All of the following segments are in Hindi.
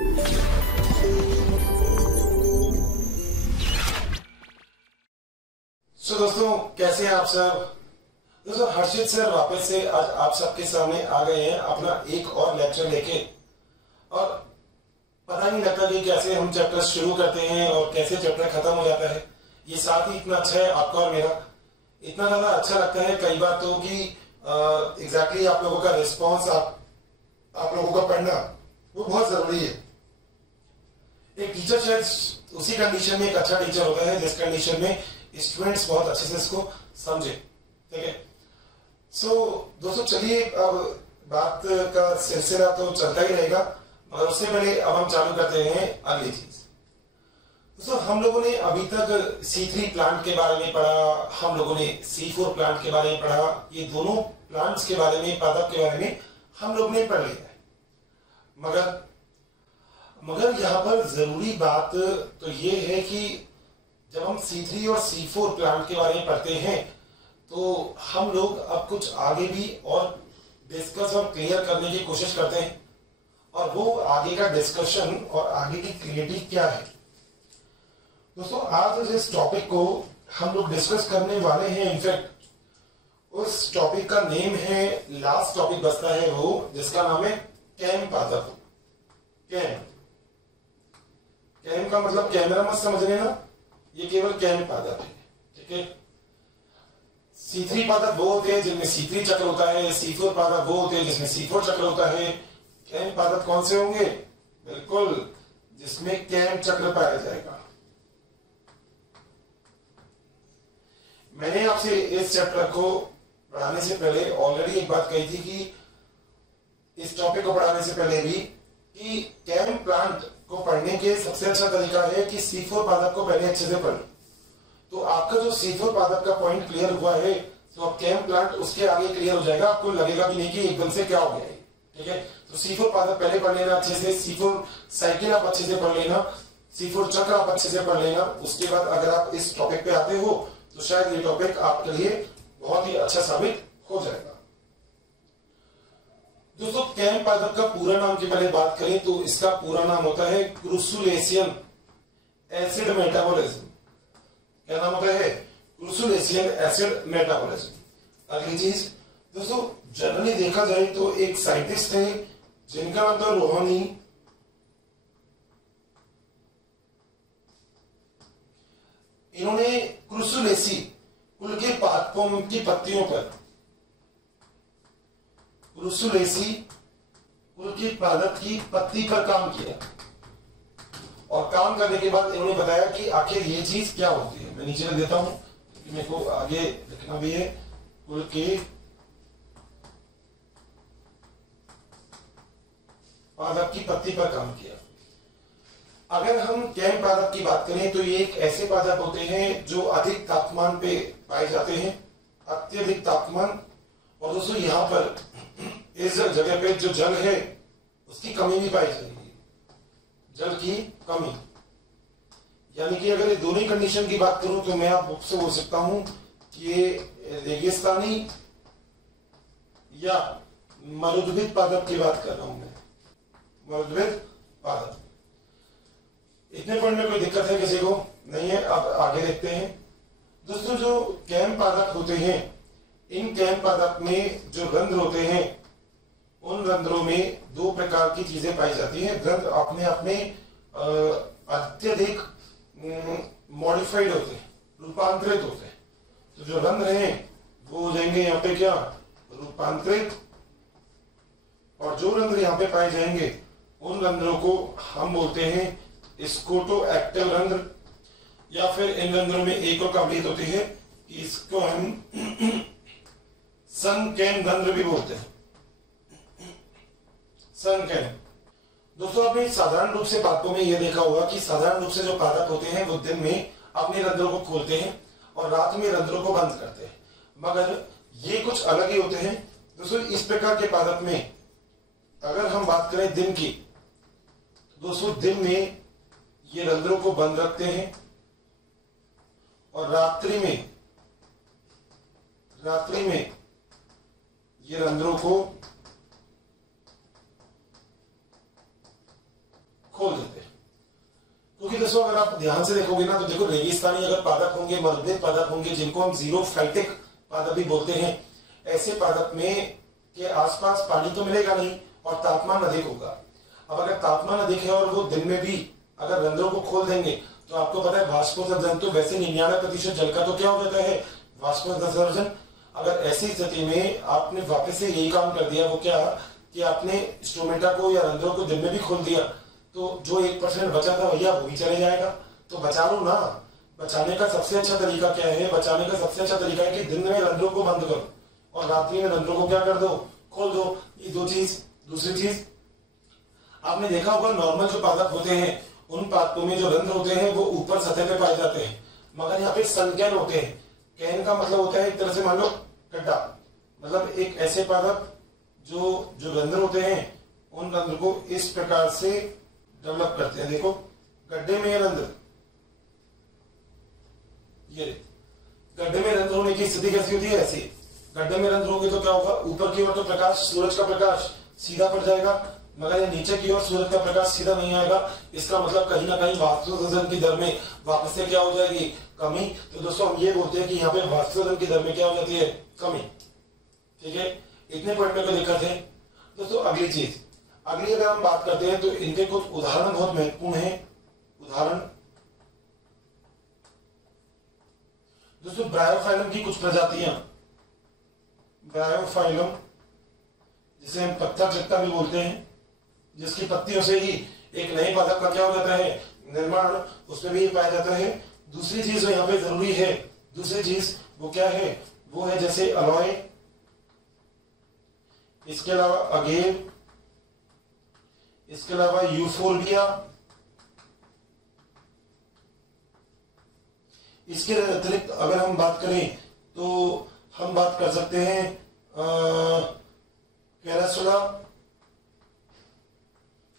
दोस्तों कैसे हैं आप सब। दोस्तों हर्षित सर वापस से आज आप सबके सामने आ गए हैं अपना एक और लेक्चर लेके। और पता नहीं लगता कि कैसे हम चैप्टर शुरू करते हैं और कैसे चैप्टर खत्म हो जाता है। ये साथ ही इतना अच्छा है आपका और मेरा, इतना ज्यादा अच्छा लगता है कई बार तो कि एग्जैक्टली आप लोगों का रिस्पॉन्स, आप लोगों का पढ़ना वो बहुत जरूरी है। एक टीचर शायद उसी कंडीशन में एक अच्छा टीचर होता है जिस कंडीशन में स्टूडेंट्स बहुत अच्छे से इसको समझे। ठीक है, सो दोस्तों चलिए अब बात का सिलसिला तो चलता ही रहेगा, मगर उससे पहले अब हम चालू करते हैं अगली चीज। दोस्तों हम लोगों ने अभी तक C3 प्लांट के बारे में पढ़ा, हम लोगों ने C4 प्लांट के बारे में पढ़ा। ये दोनों प्लांट्स के बारे में, पादप के बारे में हम लोग ने पढ़ लिया है। मगर यहाँ पर जरूरी बात तो ये है कि जब हम C3 और C4 प्लांट के बारे में पढ़ते हैं तो हम लोग अब कुछ आगे भी और डिस्कस और क्लियर करने की कोशिश करते हैं, और वो आगे का डिस्कशन और आगे की क्रिएटिव क्या है। दोस्तों आज जिस टॉपिक को हम लोग डिस्कस करने वाले हैं, इनफैक्ट उस टॉपिक का नेम है, लास्ट टॉपिक बचता है वो, जिसका नाम है कैम पादप। कैम का मतलब कैमरा मत समझ लेना, ये केवल कैम पादप है। ठीक है, C3 पादप वो होते हैं जिनमें C3 चक्र होता है, C4 पादप वो होते हैं जिसमें C4 चक्र होता है। कैम पादप कौन से होंगे? बिल्कुल जिसमें कैम चक्र पाया जाएगा। मैंने आपसे इस चैप्टर को पढ़ाने से पहले ऑलरेडी एक बात कही थी कि इस टॉपिक को पढ़ाने से पहले भी कि कैम प्लांट को पढ़ने के सबसे अच्छा तरीका है कि C4 पादप को पहले अच्छे से पढ़ लो। तो आपका जो C4 पादप का पॉइंट क्लियर हुआ है तो अब कैम प्लांट उसके आगे क्लियर हो जाएगा, आपको लगेगा भी नहीं कि एकदम से क्या हो गया है। ठीक है, तो C4 पादप पहले पढ़ लेना अच्छे से, C4 साइकिल आप अच्छे से पढ़ लेना, C4 चक्र आप अच्छे से पढ़ लेना। उसके बाद अगर आप इस टॉपिक पे आते हो तो शायद ये टॉपिक आपके लिए बहुत ही अच्छा साबित हो जाएगा। दोस्तों कैम पादप का पूरा नाम की पहले बात करें तो इसका पूरा नाम होता है क्रूसुलेशियन एसिड मेटाबॉलिज्म। क्या नाम होता है? क्रूसुलेशियन एसिड मेटाबॉलिज्म। अगली चीज दोस्तों, जनरली देखा जाए तो एक साइंटिस्ट है जिनका नाम था रोहानी। इन्होंने क्रूसुलेसी कुल के पादपों की पत्तियों पर, क्रूसुलेसी कुल की पादप की पत्ती पर काम किया, और काम करने के बाद इन्होंने बताया कि आखिर ये चीज क्या होती है। मैं नीचे लिख देता हूं क्योंकि मेरे को आगे लिखना भी है। कुल के पादप की पत्ती पर काम किया। अगर हम कैम पादप की बात करें तो ये एक ऐसे पादप होते हैं जो अधिक तापमान पे पाए जाते हैं, अत्यधिक तापमान। और दोस्तों यहाँ पर इस जगह पे जो जल है उसकी कमी भी पाई जाएगी, जल की कमी। यानी कि अगर ये दोनों कंडीशन की बात करूं तो मैं आपसे बोल सकता हूं कि ये रेगिस्तानी या मरुद्भिद पादप की बात कर रहा हूं मैं, मरुद्भिद पादप। इतने पढ़ने में कोई दिक्कत है किसी को? नहीं है। अब आगे देखते हैं दोस्तों, जो कैम पादप होते हैं, इन कैम पादप में जो रंध्र होते हैं, उन रंध्रों में दो प्रकार की चीजें पाई जाती हैं। रंध्र अपने अपने अत्यधिक मॉडिफाइड होते हैं, रूपांतरित होते हैं। तो जो रंध्र हैं वो हो जाएंगे यहाँ पे क्या? रूपांतरित। और जो रंध्र यहाँ पे पाए जाएंगे उन रंध्रों को हम बोलते हैं स्कोटोएक्टल रंध्र, या फिर इन रंध्रों में एक और काबिलियत होती है कि इसको हम सनकैन रंध्र भी बोलते हैं, सनकैन। दोस्तों आपने साधारण रूप से पादपों में यह देखा होगा कि साधारण रूप से जो पादप होते हैं वो दिन में अपने रंध्रों को खोलते हैं और रात में रंध्रों को बंद करते हैं, मगर ये कुछ अलग ही होते हैं। दोस्तों इस प्रकार के पादप में अगर हम बात करें दिन की, दोस्तों दिन में ये रंध्रों को बंद रखते हैं और रात्रि में ये रंध्रों को दोस्तों अगर आप ध्यान से देखोगे ना तो देखो, रेगिस्तानी अगर पादप होंगे, मरुभूमि पादप होंगे, जिनको हम जीरोफाइटिक पादप भी बोलते हैं, ऐसे पादप में के आसपास पानी तो मिलेगा नहीं और तापमान अधिक होगा। अब अगर तापमान अधिक है और वो दिन में भी अगर रंध्रों को खोल देंगे तो आपको पता है वाष्पोत्सर्जन तो वैसे 99% जल का तो क्या हो जाता है, वाष्पोत्सर्जन। अगर ऐसी स्थिति में आपने वापस से यही काम कर दिया, वो क्या कि आपने स्टोमेटा को या रंध्रों को दिन में भी खोल दिया, तो जो 1% बचा था भैया वो भी चले जाएगा। तो बचा लो ना। बचाने का सबसे अच्छा तरीका क्या है? बचाने का सबसे अच्छा तरीका है कि दिन में रंध्रों को बंद करो और रात्रि में रंध्रों को क्या कर दो, खोल दो। ये दो चीज। दूसरी चीज, आपने देखा होगा नॉर्मल जो पादप होते हैं उन पादपों में जो रंध्र होते हैं वो ऊपर सतह पे पाए जाते हैं, मगर यहाँ पे सनकैन होते हैं। कैन का मतलब होता है एक तरह से मान लो गड्ढा, मतलब एक ऐसे पादप जो रंध्र होते हैं उन रंध्र को इस प्रकार से डेवलप करते हैं। देखो गड्ढे में रंध्र, ये गड्ढे में रंध्र होने की स्थिति कैसी होती है? ऐसी। गड्ढे में रंध्र होंगे तो क्या होगा, ऊपर की ओर तो प्रकाश, सूरज का प्रकाश सीधा पड़ जाएगा, मगर ये नीचे की ओर सूरज का प्रकाश सीधा नहीं आएगा। इसका मतलब कहीं ना कहीं वाष्पोत्सर्जन की दर में वापस से क्या हो जाएगी, कमी। तो दोस्तों हम ये बोलते हैं कि यहाँ पे वाष्पोत्सर्जन की दर में क्या हो जाती है, कमी। ठीक है, इतने पॉइंट में कोई दिक्कत है? दोस्तों अगली चीज, अगली अगर हम बात करते हैं तो इनके कुछ उदाहरण बहुत महत्वपूर्ण है। उदाहरण दोस्तों, ब्रायोफाइलम की कुछ प्रजातियां, ब्रायोफाइलम जिसे हम पत्ता चट्टा भी बोलते हैं, जिसकी पत्तियों से ही एक नए पादप का क्या हो जाता है, निर्माण, उसमें भी ये पाया जाता है। दूसरी चीज जो यहाँ पे जरूरी है, दूसरी चीज वो क्या है, वो है जैसे अलॉय, इसके अलावा अगेव, इसके अलावा यूफोर्बिया, इसके अतिरिक्त अगर हम बात करें तो हम बात कर सकते हैं कैरासुला,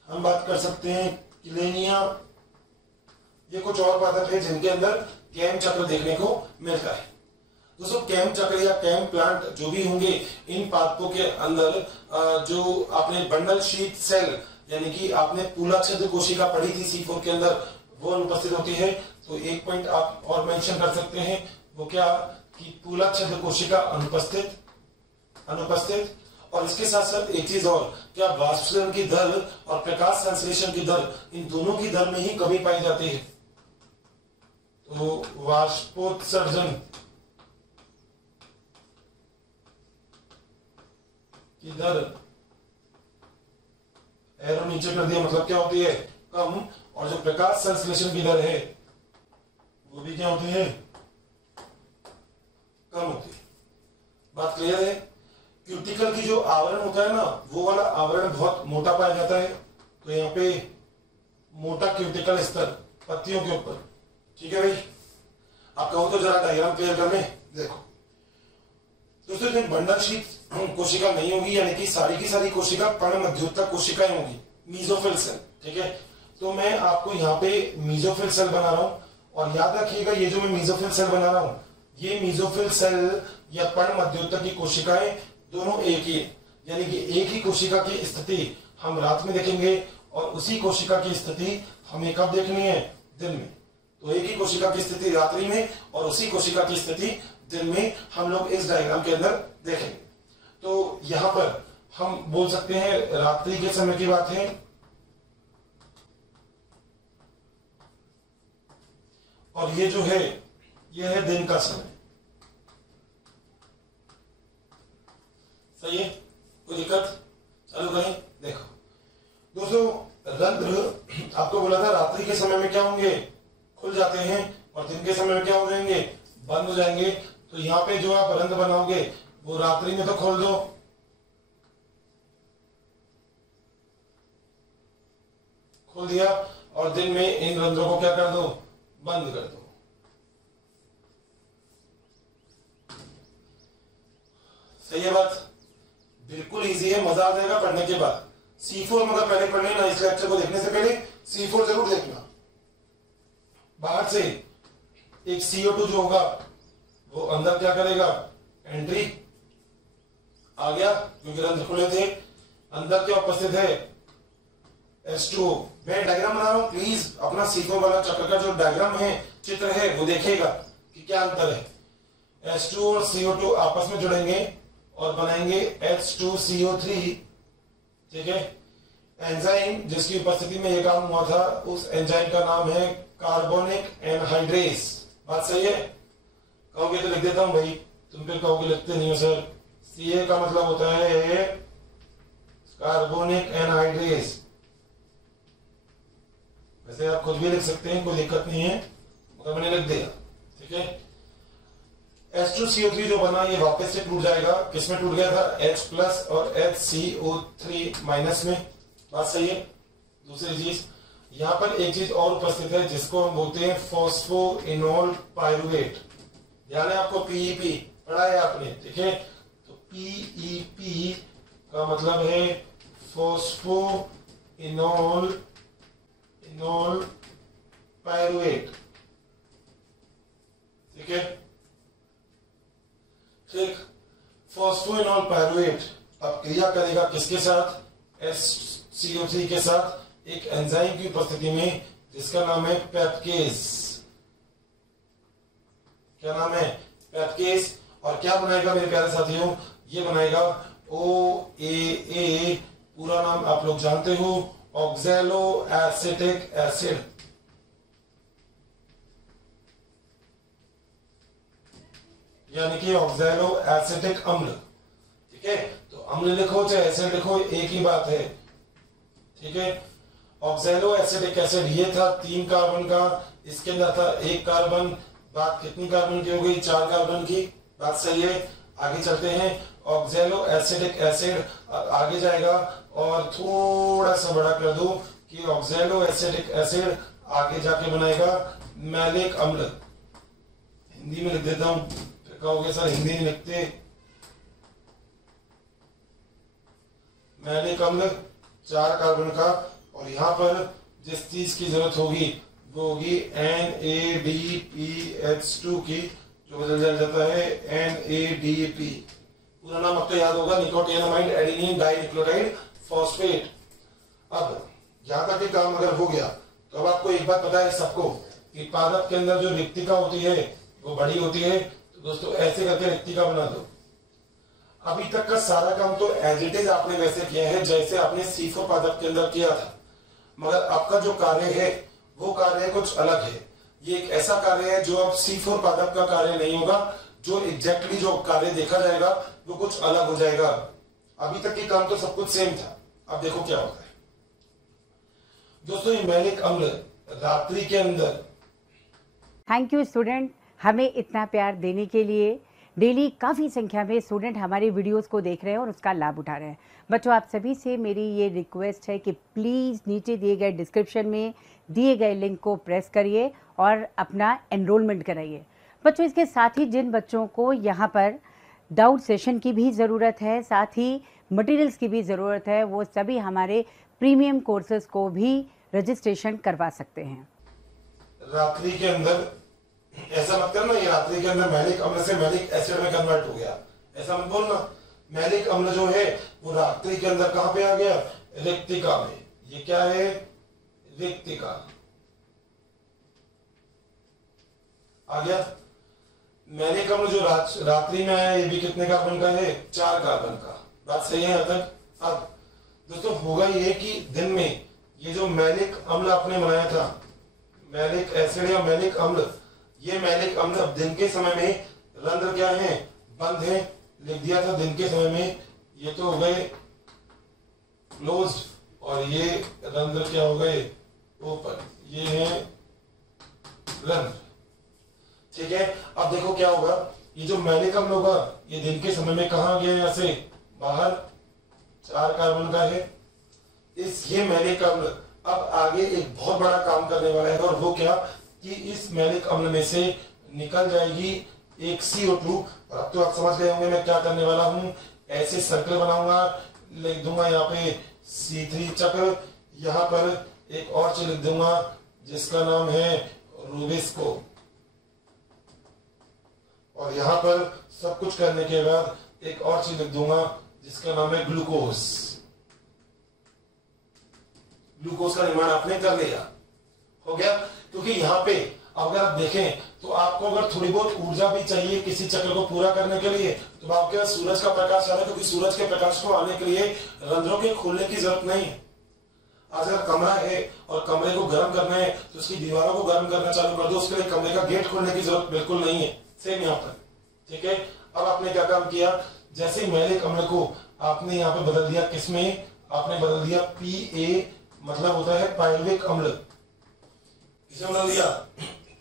हम बात कर सकते हैं किलेनिया। ये कुछ और पादप है जिनके अंदर कैम चक्र देखने को मिलता है। दोस्तों कैम चक्र या कैम प्लांट जो भी होंगे, इन पादपों के अंदर जो आपने बंडल शीट सेल यानी कि आपने पूला छिद्र कोशिका पढ़ी थी C4 के अंदर, वो अनुपस्थित होती है। तो एक पॉइंट आप और मेंशन कर सकते हैं, वो क्या कि पूला छिद्र कोशिका अनुपस्थित। और इसके साथ साथ एक चीज और, क्या वाष्पोत्सर्जन की दर और प्रकाश संश्लेषण की दर, इन दोनों की दर में ही कमी पाई जाती है। तो वाष्पोत्सर्जन की दर, एरो नीचे कर दिया, मतलब क्या होती है, कम। और जो प्रकाश संश्लेषण की दर है वो भी क्या होती है, कम होती है। बात क्लियर है? क्यूटिकल की जो आवरण होता है ना, वो वाला आवरण बहुत मोटा पाया जाता है। तो यहाँ पे मोटा क्यूटिकल स्तर पत्तियों के ऊपर। ठीक है भाई, आप कहो तो जरा डायग्राम क्लियर करने देखो। दोस्तों जब बंडल शीट कोशिका नहीं होगी, यानी कि सारी की सारी कोशिका पर्णमध्योतक कोशिकाएं होगी, मीजोफिल सेल। ठीक है, तो मैं आपको यहाँ पे मीजोफिल सेल बना रहा हूं, और याद रखिएगा ये जो मैं मीजोफिल सेल बना रहा हूं, ये मीजोफिल सेल या पर्णमध्योतक की कोशिकाएं दोनों एक ही, यानी कि एक ही कोशिका की स्थिति हम रात में देखेंगे और उसी कोशिका की स्थिति हमें कब देखनी है, दिन में। तो एक ही कोशिका की स्थिति रात्रि में और उसी कोशिका की स्थिति दिन में हम लोग इस डायग्राम के अंदर देखेंगे। तो यहां पर हम बोल सकते हैं रात्रि के समय की बात है, और ये जो है ये है दिन का समय। सही है, कोई दिक्कत? चलो कहीं देखो दोस्तों, रंध्र आपको बोला था रात्रि के समय में क्या होंगे, खुल जाते हैं, और दिन के समय में क्या हो जाएंगे, बंद हो जाएंगे। तो यहाँ पे जो आप रंध्र बनाओगे वो रात्रि में तो खोल दो, खोल दिया, और दिन में इन रंध्रों को क्या कर दो, बंद कर दो। सही है बात? बिल्कुल इजी है, मजा आ जाएगा पढ़ने के बाद। C4 मगर पहले पढ़ लेना, इस लेक्चर को देखने से पहले C4 जरूर देखना। बाहर से एक CO2 जो होगा वो अंदर क्या करेगा, एंट्री आ गया, क्योंकि रंध्र खुले थे। अंदर क्या उपस्थित है, H2O। मैं डायग्राम बना रहा हूं, प्लीज अपना C4 वाला चक्र का जो डायग्राम है, चित्र है, वो देखेगा कि क्या अंतर है। H2 और CO2 आपस में जुड़ेंगे और बनाएंगे H2CO3, ठीक है। एंजाइम जिसकी उपस्थिति में यह काम हुआ था, उस एंजाइम का नाम है कार्बोनिक एनहाइड्रेस। बात सही है? कहोगे तो लिख देता हूं भाई, तुम फिर कहोगे लिखते नहीं हो सर। Ca का मतलब होता है कार्बोनिक एनहाइड्रेस। वैसे आप खुद भी लिख सकते हैं, कोई दिक्कत नहीं है, मगर मैंने लिख दिया, ठीक है। H2CO3 जो बना ये वापस से टूट जाएगा। किसमें टूट गया था? H प्लस और HCO3 माइनस में। बात सही है। दूसरी चीज, यहाँ पर एक चीज और उपस्थित है जिसको हम बोलते हैं फॉस्फोइनोल पायरुवेट। ध्यान है आपको, PEP पढ़ा है आपने, ठीक है। तो PEP का मतलब है फॉस्फोइनोल पायरुवेट, ठीक है। ठीक, फॉस्फोइनोल पायरुवेट अब क्रिया करेगा किसके साथ? HCO3 के साथ, एक एंजाइम की उपस्थिति में जिसका नाम है पेप्केज। क्या नाम है? पेप्केज। और क्या बनाएगा मेरे प्यारे साथियों? ये बनाएगा OAA, पूरा नाम आप लोग जानते हो, ऑक्सैलो एसिटिक एसिड। यानी कि ऑक्सैलो एसिटिक अम्ल, ठीक है। तो अम्ल लिखो चाहे एसिड लिखो, एक ही बात है, ठीक है। ऑक्सैलो एसिटिक एसिड ये था 3 कार्बन का, इसके अंदर था 1 कार्बन। बात कितनी कार्बन की हो गई? 4 कार्बन की। बात सही है। आगे चलते हैं। ऑक्सैलो एसिटिक एसिड आगे जाएगा और थोड़ा सा बड़ा कर दो कि ऑक्सैलो एसिटिक एसिड आगे जाके बनाएगा मैलिक अम्ल। हिंदी में लिख देता हूं, फिर कहोगे सर हिंदी नहीं लिखते। मैलिक अम्ल 4 कार्बन का, और यहां पर जिस चीज की जरूरत होगी वो होगी NADPH2 की, जो बदल जाता है NADP। पूरा नाम आपको याद होगा, निकोटिनामाइड एडेनिन डाइन्यूक्लियोटाइड फॉस्फेट। अब यहां तक के काम अगर हो गया तो अब आपको एक बात पता है सबको कि पादप के अंदर जो रिक्तिका होती है वो बड़ी होती है। तो दोस्तों ऐसे करके रिक्तिका बना दो। अभी तक का सारा काम तो एज इट इज आपने वैसे किया है जैसे आपने C4 पादप के अंदर किया था, मगर आपका जो कार्य है वो कार्य कुछ अलग है। ये एक ऐसा कार्य है जो अब C4 पादप का कार्य नहीं होगा, जो एग्जैक्टली जो कार्य देखा जाएगा वो कुछ अलग हो जाएगा। अभी तक के काम तो सब कुछ सेम था, अब देखो क्या होता है। दोस्तों ये मैलिक अम्ल रात्रि के अंदर। थैंक यू स्टूडेंट, हमें इतना प्यार देने के लिए। डेली काफ़ी संख्या में स्टूडेंट हमारे वीडियोस को देख रहे हैं और उसका लाभ उठा रहे हैं। बच्चों आप सभी से मेरी ये रिक्वेस्ट है कि प्लीज़ नीचे दिए गए डिस्क्रिप्शन में दिए गए लिंक को प्रेस करिए और अपना एनरोलमेंट कराइए। बच्चों इसके साथ ही जिन बच्चों को यहाँ पर डाउट सेशन की भी ज़रूरत है, साथ ही मटेरियल्स की भी ज़रूरत है, वो सभी हमारे प्रीमियम कोर्सेज को भी रजिस्ट्रेशन करवा सकते हैं। रात्रि के अंदर ऐसा मत करना, ये रात्रि के अंदर मैलिक अम्ल से मैलिक एसिड में कन्वर्ट हो गया, ऐसा मत बोलना। मैलिक अम्ल जो है वो रात्रि के अंदर कहां पे आ गया? रिक्तिका में। ये क्या है? रिक्तिका आ गया। मैलिक अम्ल जो रात्रि में आया ये भी कितने कार्बन का है? 4 कार्बन का। बात सही है यहाँ तक? अब दोस्तों होगा ये कि दिन में ये जो मैलिक अम्ल आपने बनाया था, मैलिक एसिड या मैलिक अम्ल, ये मैलिक अम्ल अब दिन के समय में रंध्र क्या है? बंद है। लिख दिया था दिन के समय में, ये तो हो गए क्लोज्ड, और ये रंध्र क्या हो गए? ओपन। ये है रंध्र, ठीक है। अब देखो क्या होगा, ये जो मैलिक अम्ल होगा ये दिन के समय में कहा गया? यहाँ से बाहर 4 कार्बन का है। ये मैलिक अम्ल अब आगे एक बहुत बड़ा काम करने वाला है, और वो क्या कि इस मैलिक अम्ल में से निकल जाएगी एक CO2। और अब तो आप समझ गए होंगे मैं क्या करने वाला हूं। ऐसे सर्कल बनाऊंगा, लिख दूंगा यहाँ पे C3 चक्र, यहाँ पर एक और चीज लिख दूंगा जिसका नाम है रूबिस्को, और यहाँ पर सब कुछ करने के बाद एक और चीज लिख दूंगा जिसका नाम है ग्लूकोज। ग्लूकोज का निर्माण आपने कर लिया, हो गया। क्योंकि यहाँ पे अगर आप देखें तो आपको अगर थोड़ी बहुत ऊर्जा भी चाहिए किसी चक्र को पूरा करने के लिए, तो आपके पास सूरज का प्रकाश आ रहा है, क्योंकि सूरज के प्रकाश को आने के लिए रंध्रों के खोलने की जरूरत नहीं है। आज अगर कमरा है और कमरे को गर्म करना है तो उसकी दीवारों को गर्म करना चालू कर दो, उसके लिए कमरे का गेट खोलने की जरूरत बिल्कुल नहीं है। सेम यहाँ पर, ठीक है। अब आपने क्या काम किया, जैसे मैले कमरे को आपने यहाँ पे बदल दिया, किसमें आपने बदल दिया, PA मतलब होता है पायरुविक अम्ल, किसे बदल दिया,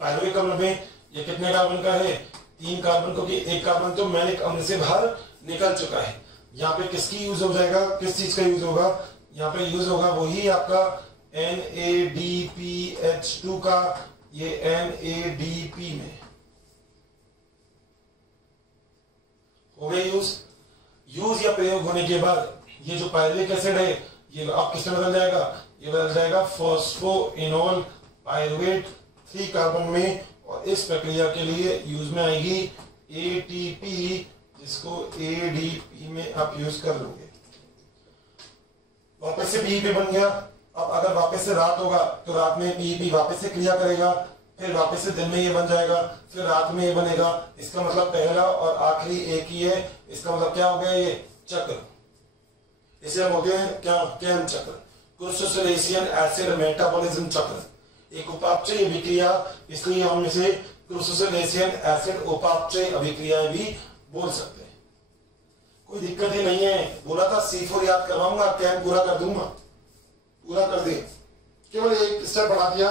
पायरुविक अम्ल में ये कितने कार्बन का है, 3 कार्बन, क्योंकि एक कार्बन तो मैलिक अम्ल से बाहर निकल चुका है। यहाँ पे किसकी यूज हो जाएगा, किस चीज का यूज होगा, यहाँ पे यूज होगा वही आपका NADPH2 का, ये NADP में हो गए यूज या प्रयोग होने के बाद ये जो पायरुविक एसिड है ये अब किसमें बदल जाएगा, ये बदल जाएगा फॉस्फोइनोल पायरुवेट 3 कार्बन में, और इस प्रक्रिया के लिए यूज में आएगी ATP, जिसको ADP में आप यूज कर लोगे। वापस से PEP बन गया। अब अगर वापस से रात होगा तो रात में PEP वापस से क्रिया करेगा, फिर वापस से दिन में ये बन जाएगा, फिर रात में ये बनेगा। इसका मतलब पहला और आखिरी एक ही है। इसका मतलब क्या हो गया, ये चक्र, इसे हम बोलते हैं क्या, कैम चक्र, क्रुसोसिलेशियन एसिड मेटाबॉलिज्म चक्र, एक उपापचयी अभिक्रिया, इसलिए हम इसे क्रुसोसिलेशियन एसिड उपापचयी अभिक्रिया भी बोल सकते हैं। कोई दिक्कत ही नहीं है। बोला था C4 याद करवाऊंगा, कैम पूरा कर दूंगा, पूरा कर दे, केवल एक स्टेप बढ़ा दिया।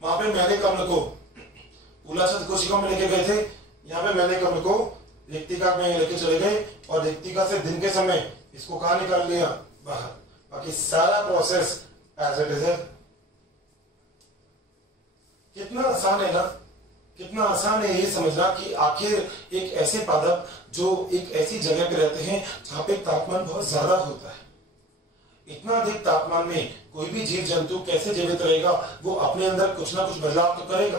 वहां पे मैंने कमल को उलाशत कोशिकाओं में लेके गए थे, यहाँ पे मैंने कमल को रिक्तिका में लेके चले गए, और रिक्तिका से दिन के समय इसको कहा निकाल लिया, बाहर। बाकी सारा प्रोसेस एज इट इज है। कितना आसान है ना, कितना आसान है ये समझना कि आखिर एक ऐसे पादप जो एक ऐसी जगह पे रहते हैं जहां पे तापमान बहुत ज्यादा होता है, इतना अधिक तापमान में कोई भी जीव जंतु कैसे जीवित रहेगा, वो अपने अंदर कुछ ना कुछ बदलाव तो करेगा।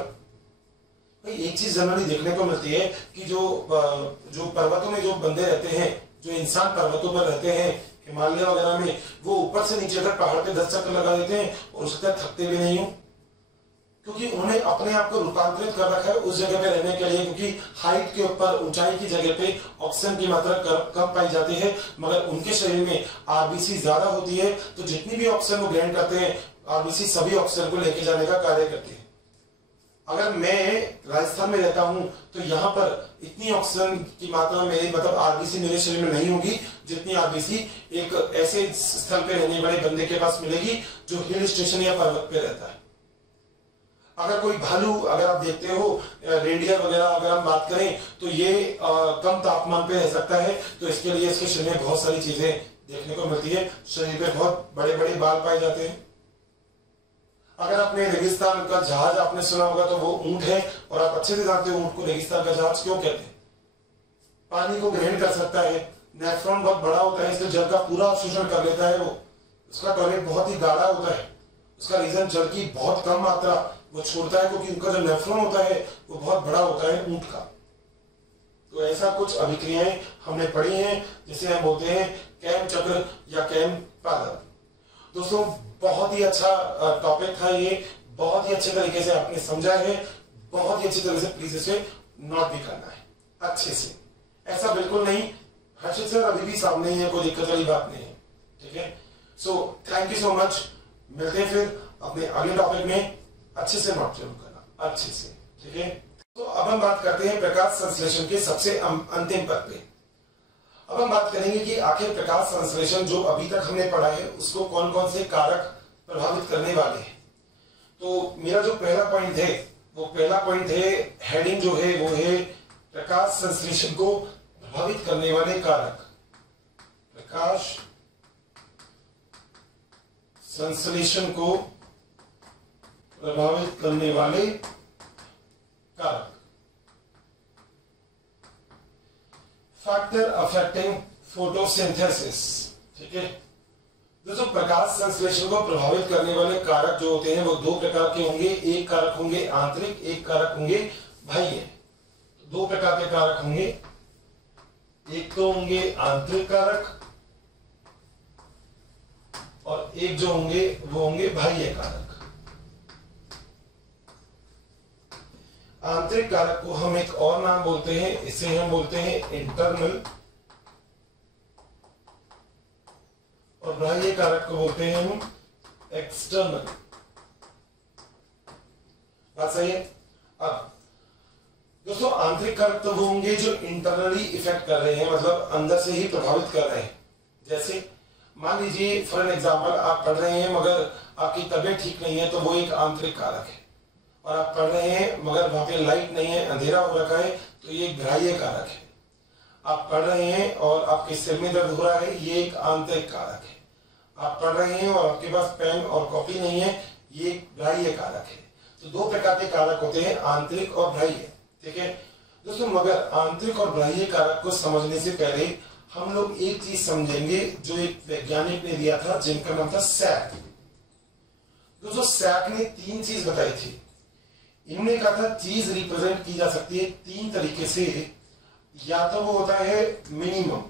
भाई एक चीज जनरली देखने को मिलती है कि जो पर्वतों में जो बंदे रहते हैं, जो इंसान पर्वतों पर रहते हैं हिमालय वगैरह में, वो ऊपर से नीचे तक पहाड़ पे 10 चक्कर लगा देते हैं और उसके बाद थकते भी नहीं हो, क्योंकि उन्होंने अपने आप को रूपांतरित कर रखा है उस जगह पे रहने के लिए। क्योंकि हाइट के ऊपर, ऊंचाई की जगह पे ऑक्सीजन की मात्रा कम पाई जाती है, मगर उनके शरीर में आरबीसी ज्यादा होती है, तो जितनी भी ऑक्सीजन वो ग्रहण करते हैं, आरबीसी सभी ऑक्सीजन को लेके जाने का कार्य करती है। अगर मैं राजस्थान में रहता हूं तो यहाँ पर इतनी ऑक्सीजन की मात्रा मेरी मतलब आरबीसी मेरे शरीर में नहीं होगी जितनी आरबीसी एक ऐसे स्थल पे रहने वाले बंदे के पास मिलेगी जो हिल स्टेशन या पर्वत पे रहता है। अगर कोई भालू, अगर आप देखते हो रेंडियर वगैरह अगर हम बात करें, तो ये कम तापमान पे रह सकता है, तो इसके लिए इसके शरीर में बहुत सारी चीजें देखने को मिलती है। शरीर पे बहुत बड़े बड़े बाल पाए जाते हैं। अगर आपने रेगिस्तान का जहाज आपने सुना होगा तो वो ऊंट है, और आप अच्छे से जानते हो ऊंट को रेगिस्तान का जहाज क्यों कहते हैं। पानी को ग्रहण कर सकता है, नेफ्रॉन बहुत बड़ा होता है, इसलिए जल का पूरा अवशोषण कर लेता है। वो उसका टॉयलेट बहुत ही गाढ़ा होता है, उसका रीजन जल की बहुत कम मात्रा वो छोड़ता है, क्योंकि उनका जो नेफ्रॉन होता है वो बहुत बड़ा होता है ऊंट का। तो ऐसा कुछ अभिक्रियाएं हमने पढ़ी हैं जिसे हम बोलते हैं कैम चक्र या कैम पादप। दोस्तों बहुत ही अच्छा टॉपिक था ये, बहुत ही अच्छे तरीके से आपने समझा है, बहुत ही अच्छी तरह से प्लीज इसे नोट भी करना है अच्छे से। ऐसा बिल्कुल नहीं, हर्षित सर अभी भी सामने ही है, कोई दिक्कत वाली बात नहीं है, ठीक है। So thank you so much, मिलते हैं फिर अपने अगले टॉपिक में। अच्छे से नोट जरूर करना, अच्छे से, ठीक है। तो अब हम बात करते हैं प्रकाश संश्लेषण के सबसे अंतिम पद पे। अब हम बात करेंगे कि आखिर प्रकाश संश्लेषण जो अभी तक हमने पढ़ा है उसको कौन कौन से कारक प्रभावित करने वाले हैं। तो मेरा जो पहला पॉइंट है, वो पहला पॉइंट है, हेडिंग जो है वो है प्रकाश संश्लेषण को प्रभावित करने वाले कारक। प्रकाश संश्लेषण को प्रभावित करने वाले कारक, फैक्टर अफेक्टिंग फोटोसिंथेसिस, ठीक है। दोस्तों प्रकाश संश्लेषण को प्रभावित करने वाले कारक जो होते हैं वो 2 प्रकार के होंगे। एक कारक होंगे आंतरिक, एक कारक होंगे बाह्य। 2 प्रकार के कारक होंगे, एक तो होंगे आंतरिक कारक और एक जो होंगे वो होंगे बाह्य कारक। आंतरिक कारक को हम एक और नाम बोलते हैं, इसे हम बोलते हैं इंटरनल, और बाह्य कारक को बोलते हैं हम एक्सटर्नल। बात सही है। अब दोस्तों आंतरिक कारक तो वो होंगे जो इंटरनली इफेक्ट कर रहे हैं, मतलब अंदर से ही प्रभावित कर रहे हैं। जैसे मान लीजिए फॉर एन एग्जांपल आप पढ़ रहे हैं मगर आपकी तबीयत ठीक नहीं है, तो वो एक आंतरिक कारक है। और आप पढ़ रहे हैं मगर वहां पे लाइट नहीं है, अंधेरा हो रखा है, तो ये एक बाह्य कारक है। आप पढ़ रहे हैं और आपके सिर में दर्द हो रहा है, ये एक आंतरिक कारक है। आप पढ़ रहे हैं और आपके पास पेन और कॉपी नहीं है, ये एक बाह्य कारक है। तो दो प्रकार के कारक होते हैं, आंतरिक और बाह्य। ठीक है दोस्तों, मगर आंतरिक और बाह्य कारक को समझने से पहले हम लोग एक चीज समझेंगे जो एक वैज्ञानिक ने दिया था, जिनका नाम था सैक। दोस्तों सैक ने तीन चीज बताई थी। इन्होंने कहा था चीज रिप्रेजेंट की जा सकती है तीन तरीके से, या तो वो होता है मिनिमम,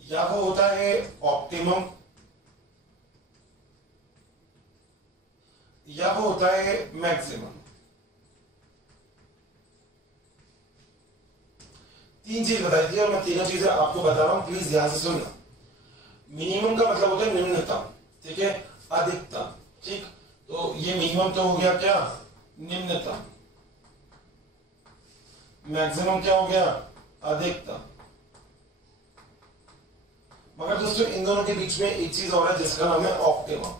या वो होता है ऑप्टिमम, या वो होता है मैक्सिमम। तीन चीज बताई थी और मैं तीनों चीजें आपको बता रहा हूं, प्लीज ध्यान से सुनना। मिनिमम का मतलब होता है निम्नतम, ठीक है, अधिकतम। ठीक, तो ये मिनिमम तो हो गया क्या, निम्नतम। मैक्सिमम क्या हो गया, अधिकतम। मगर दोस्तों इन दोनों के बीच में एक चीज और है जिसका नाम है ऑप्टिमम।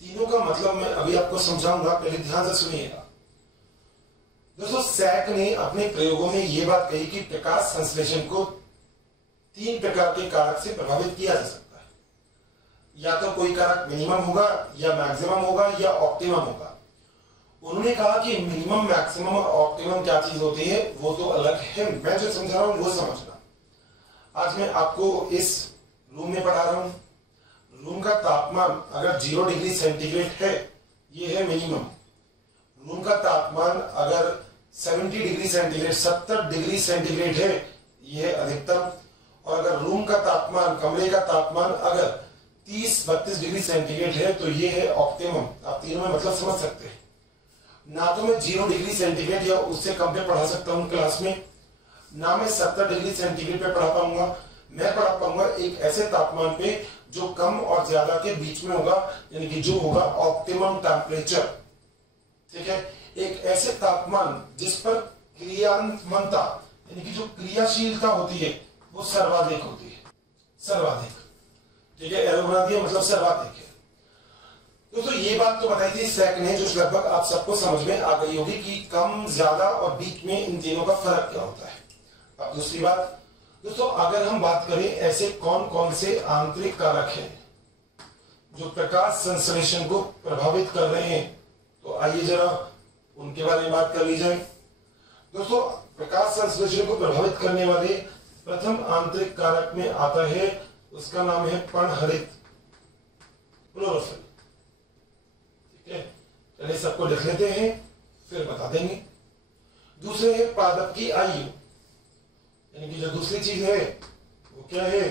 तीनों का मतलब मैं अभी आपको समझाऊंगा, पहले ध्यान से सुनिएगा। दोस्तों सैक ने अपने प्रयोगों में यह बात कही कि प्रकाश संश्लेषण को तीन प्रकार के कारक से प्रभावित किया जा सकता है। या तो कोई कारक मिनिमम होगा, या मैक्सिमम होगा, या ऑप्टिमम होगा। उन्होंने कहा कि मिनिमम, मैक्सिमम और ऑप्टिमम क्या चीज होती है वो तो अलग है, मैं जो समझा रहा हूं वो समझना। आज मैं आपको इस रूम में पढ़ा रहा हूं, रूम का तापमान अगर 0 डिग्री सेंटीग्रेड है, ये है मिनिमम। रूम का तापमान अगर 70 डिग्री सेंटीग्रेड, 70 डिग्री सेंटीग्रेड है, ये है अधिकतम। और अगर रूम का तापमान, कमरे का तापमान अगर 30-32 डिग्री सेंटीग्रेड है, तो ये है ऑप्टिमम। आप तीनों में मतलब समझ सकते हैं। ना तो मैं 0 डिग्री सेंटीग्रेड या उससे कम पे पढ़ा सकता हूँ क्लास में, ना मैं 70 डिग्री सेंटीग्रेड पे पढ़ा पाऊंगा। मैं पढ़ा पाऊंगा एक ऐसे तापमान पे जो कम और ज्यादा के बीच में होगा, यानी कि जो होगा ऑप्टिमम टेम्परेचर। ठीक है, एक ऐसे तापमान जिस पर क्रियान्वयता यानी कि जो क्रियाशीलता होती है वो सर्वाधिक होती है, सर्वाधिक। ठीक है, एरो बना दिया, मतलब सर्वाधिक है। दोस्तों ये बात तो बताई थी सैक ने, जो लगभग आप सबको समझ में आ गई होगी कि कम, ज्यादा और बीच में इन तीनों का फर्क क्या होता है। अब दूसरी बात दोस्तों, अगर हम बात करें ऐसे कौन कौन से आंतरिक कारक हैं जो प्रकाश संश्लेषण को प्रभावित कर रहे हैं, तो आइए जरा उनके बारे में बात कर ली जाए। दोस्तों प्रकाश संश्लेषण को प्रभावित करने वाले प्रथम आंतरिक कारक में आता है, उसका नाम है पर्णहरित, क्लोरोफिल। ठीक है, पहले सबको लिख लेते हैं फिर बता देंगे। दूसरे है पादप की आयु, यानी कि जो दूसरी चीज है वो क्या है,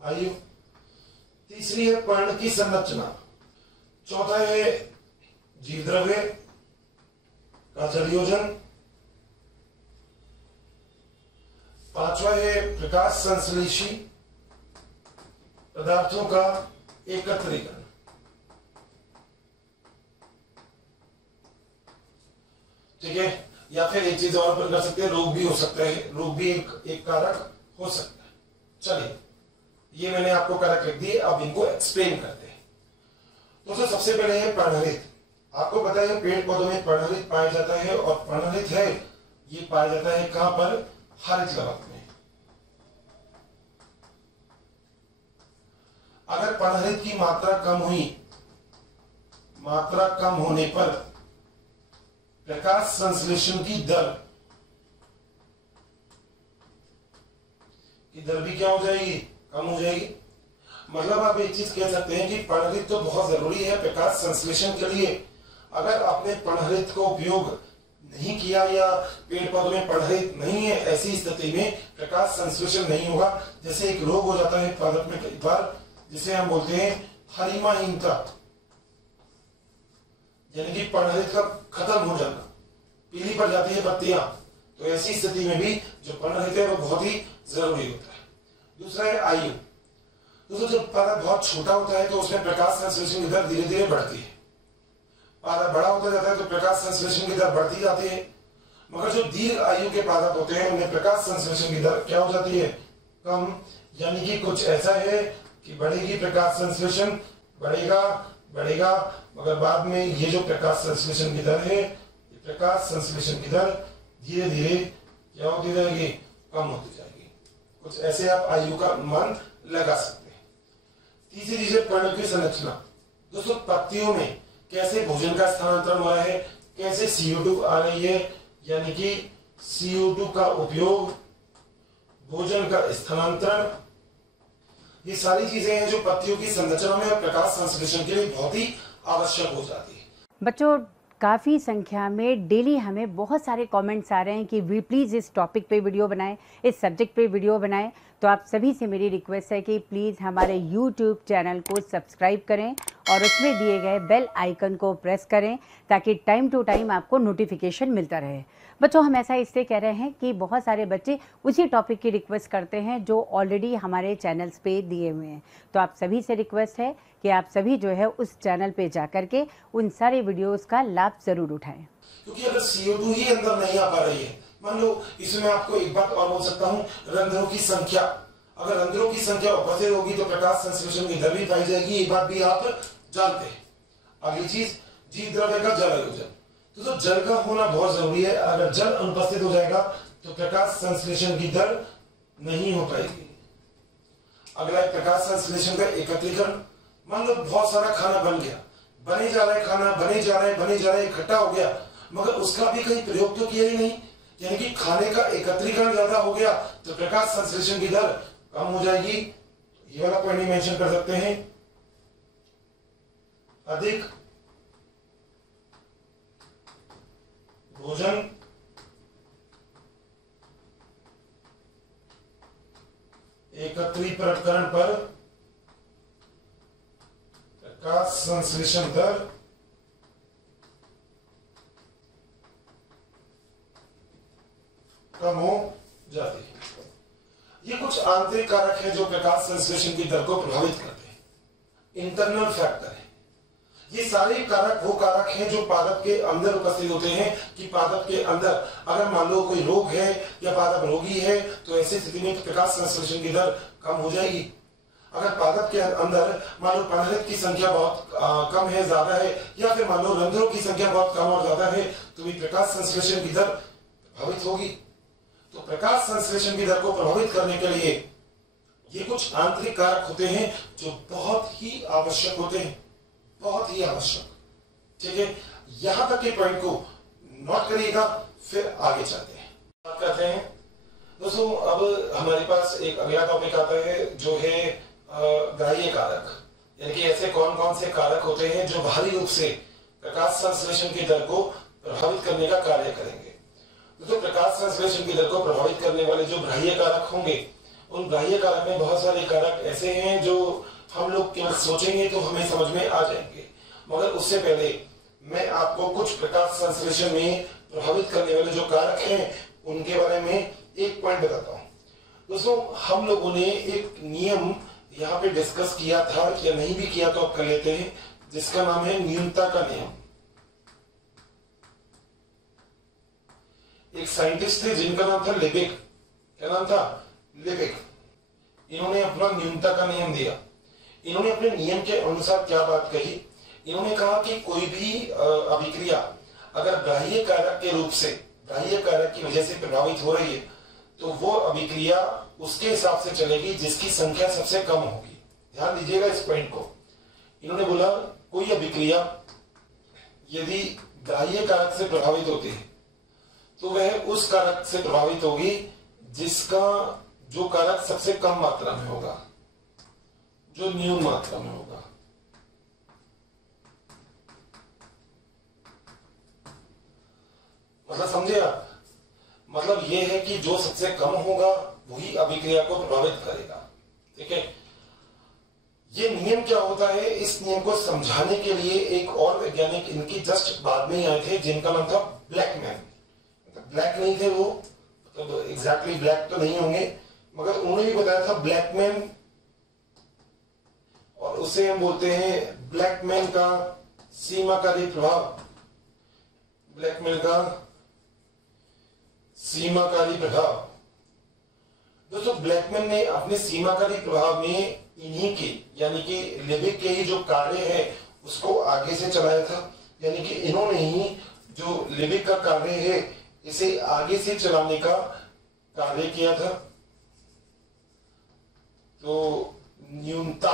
आयु। तीसरी है पर्ण की संरचना। चौथा है जीवद्रव्य का जलयोजन। पांचवा है प्रकाश संश्लेषी पदार्थों का एकत्रीकरण। ठीक है, या फिर एक चीज और कर सकते हैं, रोग भी हो सकता है, रोग भी एक कारक हो सकता है। चलिए ये मैंने आपको कारक लिख दिए, अब इनको एक्सप्लेन करते हैं। दोस्तों सबसे पहले है पर्णहरित। आपको पता है पेड़ पौधों में पर्णहरित पाया जाता है, और पर्णहरित है ये पाया जाता है कहां पर, हरित लवक में। अगर पर्णहरित की मात्रा कम हुई, मात्रा कम होने पर प्रकाश संश्लेषण की दर भी क्या हो जाएगी, कम हो जाएगी। मतलब आप एक चीज कह सकते हैं कि पर्णहरित तो बहुत जरूरी है प्रकाश संश्लेषण के लिए। अगर आपने पर्णहरित का उपयोग नहीं किया या पेड़ पौधों में पढ़ रहे नहीं है, ऐसी स्थिति में प्रकाश संश्लेषण नहीं होगा। जैसे एक रोग हो जाता है पादप में कई बार, जिसे हम बोलते हैं हरिमाहीनता, यानी कि पर्णरहित का खत्म हो जाना, पीली पड़ जाती है पत्तियां। तो ऐसी स्थिति में भी जो पर्णरहित है वो बहुत ही जरूरी होता है। दूसरा है आयु। दोस्तों जब पादप बहुत छोटा होता है तो उसमें प्रकाश संश्लेषण की दर धीरे धीरे बढ़ती है। पादप बड़ा होता जाता है तो प्रकाश संश्लेषण की दर बढ़ती जाती है। मगर जो दीर्घ आयु के पादप होते हैं उनमें प्रकाश संश्लेषण की दर क्या हो जाती है? कम। यानी कि कुछ ऐसा है कि बढ़ेगी प्रकाश संश्लेषण, बढ़ेगा बढ़ेगा, मगर बाद में ये जो प्रकाश संश्लेषण की दर है, ये प्रकाश संश्लेषण की दर धीरे धीरे क्या होती जाएगी? कम होती जाएगी। कुछ ऐसे आप आयु का अनुमान लगा सकते हैं। तीसरी चीज है पर्णों की संरचना। दोस्तों पत्तियों में कैसे भोजन का स्थानांतरण हो रहा है, कैसे CO2 आ रही है, यानी कि CO2 का उपयोग, भोजन का स्थानांतरण, ये सारी चीजें हैं जो पत्तियों की संरचना में और प्रकाश संश्लेषण के लिए बहुत ही आवश्यक हो जाती है। बच्चों काफ़ी संख्या में डेली हमें बहुत सारे कमेंट्स आ रहे हैं कि वी प्लीज़ इस टॉपिक पे वीडियो बनाएं, इस सब्जेक्ट पे वीडियो बनाएं। तो आप सभी से मेरी रिक्वेस्ट है कि प्लीज़ हमारे यूट्यूब चैनल को सब्सक्राइब करें और उसमें दिए गए बेल आइकन को प्रेस करें ताकि टाइम टू टाइम आपको नोटिफिकेशन मिलता रहे। बच्चों हम ऐसा इसलिए कह रहे हैं कि बहुत सारे बच्चे उसी टॉपिक की रिक्वेस्ट करते हैं जो ऑलरेडी हमारे चैनल्स पे दिए हुए हैं। तो आप सभी से रिक्वेस्ट है कि आप सभी जो है उस चैनल पे जा करके उन सारे वीडियोस का लाभ जरूर उठाएं। क्योंकि अगर CO2 ही अंदर नहीं आ पा रही है, मान लो इसमें आपको एक बात और बोल सकता हूँ, रंध्रों की संख्या, अगर रंध्रों की संख्या उपस्थित होगी तो प्रकाश संश्लेषण की दर भी पाई जाएगी। ये बात भी आप जानते हैं। अगली चीज जीव द्रव्य का जल आयोजन। तो जल का होना बहुत जरूरी है। अगर जल अनुपस्थित हो जाएगा तो प्रकाश संश्लेषण की दर नहीं हो पाएगी। अगला है प्रकाश संश्लेषण का एकत्रीकरण। मान लो बहुत सारा खाना बन गया, बने जा रहा है खाना, बने जा रहा है, इकट्ठा हो गया, मगर उसका भी कहीं प्रयोग तो किया ही नहीं, यानी कि खाने का एकत्रीकरण ज्यादा हो गया तो प्रकाश संश्लेषण की दर कम हो जाएगी। ये वाला पॉइंट मेंशन कर सकते हैं, अधिक भोजन एकत्रीकरण पर प्रकाश संश्लेषण दर कम हो जाती है। ये कुछ आंतरिक कारक हैं जो प्रकाश संश्लेषण की दर को प्रभावित करते हैं, इंटरनल फैक्टर है। ये सारे कारक वो कारक हैं जो पादप के अंदर उपस्थित होते हैं कि पादप के अंदर अगर मान लो कोई रोग है या पादप रोगी है तो ऐसी स्थिति में प्रकाश संश्लेषण की दर कम हो जाएगी। अगर पादप के अंदर मान लो पर्णरहित की संख्या बहुत कम है, ज्यादा है, या फिर मान लो रंध्रों की संख्या बहुत कम और ज्यादा है तो भी प्रकाश संश्लेषण की दर प्रभावित होगी। तो प्रकाश संश्लेषण की दर को प्रभावित करने के लिए ये कुछ आंतरिक कारक होते हैं जो बहुत ही आवश्यक होते हैं, बहुत ही आवश्यक। ठीक है, यहां तक के पॉइंट को नोट करिएगा, फिर आगे चलते हैं, बात करते हैं। दोस्तों अब हमारे पास एक अगला टॉपिक आता है जो है ग्राह्य कारक, यानी कि ऐसे कौन कौन से कारक होते हैं जो बाहरी रूप से प्रकाश संश्लेषण की दर को प्रभावित करने का कार्य करेंगे। तो प्रकाश संश्लेषण की दर को प्रभावित करने वाले जो ग्राह्य कारक होंगे, उन ग्राह्य कारक में बहुत सारे कारक ऐसे हैं जो हम लोग केवल सोचेंगे तो हमें समझ में आ जाएंगे। मगर उससे पहले मैं आपको कुछ प्रकाश संश्लेषण में प्रभावित करने वाले जो कारक हैं उनके बारे में एक पॉइंट बताता हूं। दोस्तों हम लोगों ने एक नियम यहाँ पे डिस्कस किया था या नहीं भी किया तो आप कर लेते हैं, जिसका नाम है न्यूनता का नियम। एक साइंटिस्ट थे जिनका नाम था लेबेक। क्या नाम था? लेबेक। इन्होंने अपना न्यूनता का नियम दिया। इन्होंने अपने नियम के अनुसार क्या बात कही? इन्होंने कहा कि कोई भी अभिक्रिया अगर ग्राह्य कारक के रूप से, ग्राह्य कारक की वजह से प्रभावित हो रही है तो वो अभिक्रिया उसके हिसाब से चलेगी जिसकी संख्या सबसे कम होगी। ध्यान दीजिएगा इस पॉइंट को। इन्होंने बोला कोई अभिक्रिया यदि ग्राह्य कारक से प्रभावित होती है तो वह उस कारक से प्रभावित होगी जिसका जो कारक सबसे कम मात्रा में होगा, जो न्यून मात्रा में होगा। मतलब समझे आप? मतलब ये है कि जो सबसे कम होगा वही अभिक्रिया को प्रभावित करेगा। ठीक है, ये नियम क्या होता है, इस नियम को समझाने के लिए एक और वैज्ञानिक इनकी जस्ट बाद में ही आए थे जिनका नाम था ब्लैकमैन। ब्लैक नहीं थे वो, तो एग्जैक्टली ब्लैक तो नहीं होंगे, मगर उन्होंने भी बताया था ब्लैकमैन, और उसे हम बोलते हैं ब्लैकमैन का सीमाकारी प्रभाव। ब्लैकमैन का सीमाकारी प्रभाव। दोस्तों ब्लैकमैन ने अपने सीमाकारी प्रभाव में इन्हीं के यानी कि लिबिक के ही जो कार्य है उसको आगे से चलाया था, यानी कि इन्होंने ही जो लिबिक का कार्य है इसे आगे से चलाने का कार्य किया था। तो न्यूनता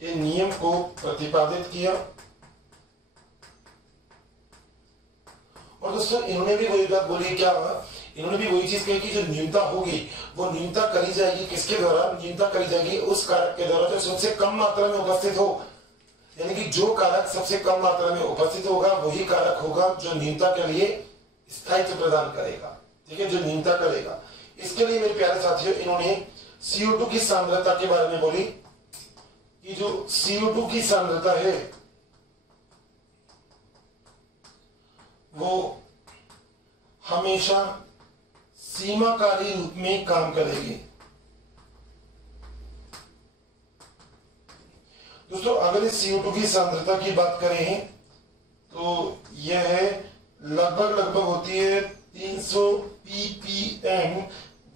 के नियम को प्रतिपादित किया। और दोस्तों इन्होंने भी वही बात बोली, क्या इन्होंने भी वही चीज कही कि जो न्यूनता होगी वो न्यूनता करी जाएगी किसके द्वारा, न्यूनता करी जाएगी उस कारक के द्वारा जो सबसे कम मात्रा में उपस्थित हो, यानी कि जो कारक सबसे कम मात्रा में उपस्थित होगा वही कारक होगा जो न्यूनता के लिए स्थायित्व प्रदान करेगा। ठीक है, जो न्यूनता करेगा। इसके लिए मेरे प्यारे साथियों इन्होंने CO2 की सांद्रता के बारे में बोली कि जो CO2 की सांद्रता है वो हमेशा सीमाकारी रूप में काम करेगी। दोस्तों अगर इस CO2 की सांद्रता की बात करें तो यह है लगभग होती है 300 ppm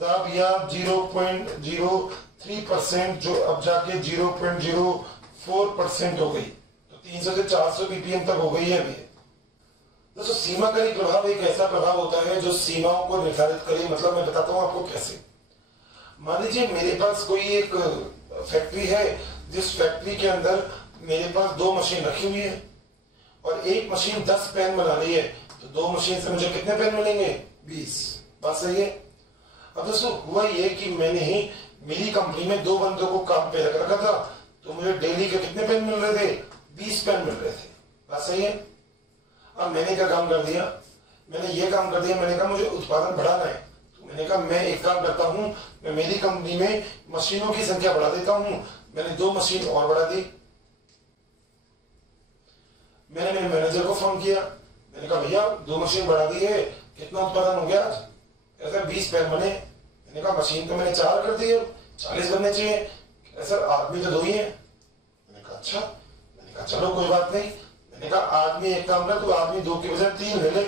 दाब या 0.03%, जो अब जाके 0.04% हो गई, तो 300 से 400 ppm तक हो गई है अभी। दोस्तों सीमाकारी प्रभाव एक ऐसा प्रभाव होता है जो सीमाओं को निर्धारित करे। मतलब मैं बताता हूं आपको कैसे। मान लीजिए मेरे पास कोई एक फैक्ट्री है, जिस फैक्ट्री के अंदर मेरे पास 2 मशीन रखी हुई है और एक मशीन 10 पेन बना रही है, तो 2 मशीन से मुझे कितने पेन मिलेंगे? 20। बात सही है। अब दोस्तों हुआ ये कि मैंने ही मेरी कंपनी में 2 बंदों को काम पे रखा था, तो मुझे डेली के कितने पेन मिल रहे थे? 20 पेन मिल रहे थे। बात सही है। अब मैंने क्या काम कर दिया, मैंने ये काम कर दिया, मैंने कहा मुझे उत्पादन बढ़ाना है, तो मैंने कहा मैं एक काम करता हूं, मैं मेरी कंपनी में मशीनों की संख्या बढ़ा देता हूं। मैंने 2 मशीन और बढ़ा दी। मैंने मेरे मैनेजर को फोन किया, मैंने कहा भैया 2 मशीन बढ़ा दी है, कितना उत्पादन हो गया आज? कहता 20 पेन बने। मैंने कहा मशीन तो मैंने 4 कर दी, 40 बनने चाहिए। सर आदमी तो 2 ही है। मैंने कहा अच्छा। मैंने कहा चलो कोई बात नहीं। मैंने कहा आदमी एक काम कर, तो आदमी 2 के बजाय 3 ले ले।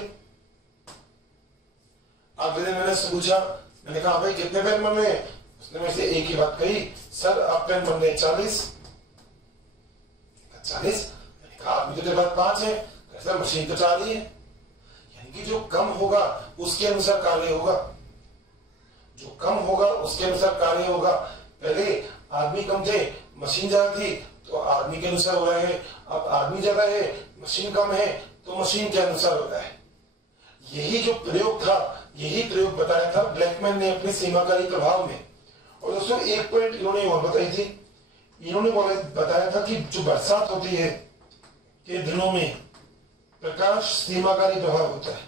अगले दिन मैंने पूछा, मैंने कहा भाई कितने पेन बन रहे हैं? उसने मेरे से एक ही बात कही, सर आप पेन बन रहे 40। 40? मैंने कहा आदमी तो तेरे पास 5 है। सर मशीन तो 4 ही है। यानी कि जो कम होगा उसके अनुसार कार्य होगा, जो कम होगा उसके अनुसार कार्य होगा। पहले आदमी कम थे, मशीन ज्यादा थी, तो आदमी के अनुसार हो रहा है। अब आदमी ज्यादा है, मशीन कम है, तो मशीन के अनुसार हो रहा है। यही जो प्रयोग था, यही प्रयोग बताया था ब्लैकमैन ने अपने सीमाकारी प्रभाव में। और दोस्तों एक पॉइंट इन्होंने और बताई थी, इन्होंने बताया था कि जो बरसात होती है के दिनों में प्रकाश सीमाकारी प्रभाव होता है।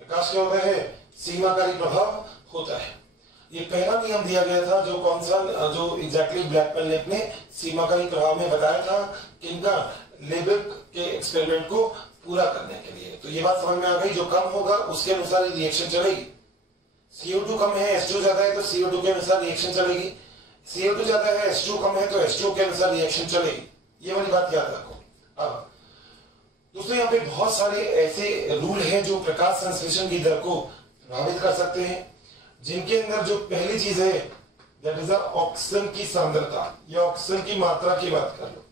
प्रकाश क्या होता है? सीमाकारी प्रभाव होता है। ये पहला नियम दिया गया था, जो कौन सा, जो एग्जैक्टली ब्लैकमैन ने अपने सीमाकारी प्रभाव में बताया था, किनका? लिबिक के एक्सपेरिमेंट को पूरा करने के लिए। तो ये बात समझ में आ गई, जो कम होगा उसके अनुसार रिएक्शन चलेगी। CO2 कम है, H2 ज्यादा है, तो CO2 के अनुसार रिएक्शन चलेगी। CO2 ज्यादा है, H2 कम है, तो H2 के अनुसार रिएक्शन चलेगी। ये वाली बात याद रखो। अब दोस्तों यहाँ पे बहुत सारे ऐसे रूल हैं जो प्रकाश संश्लेषण की दर को प्रभावित कर सकते हैं, जिनके अंदर जो पहली चीज है दैट इज ऑक्सीजन की सांद्रता या ऑक्सीजन की मात्रा की बात कर लो।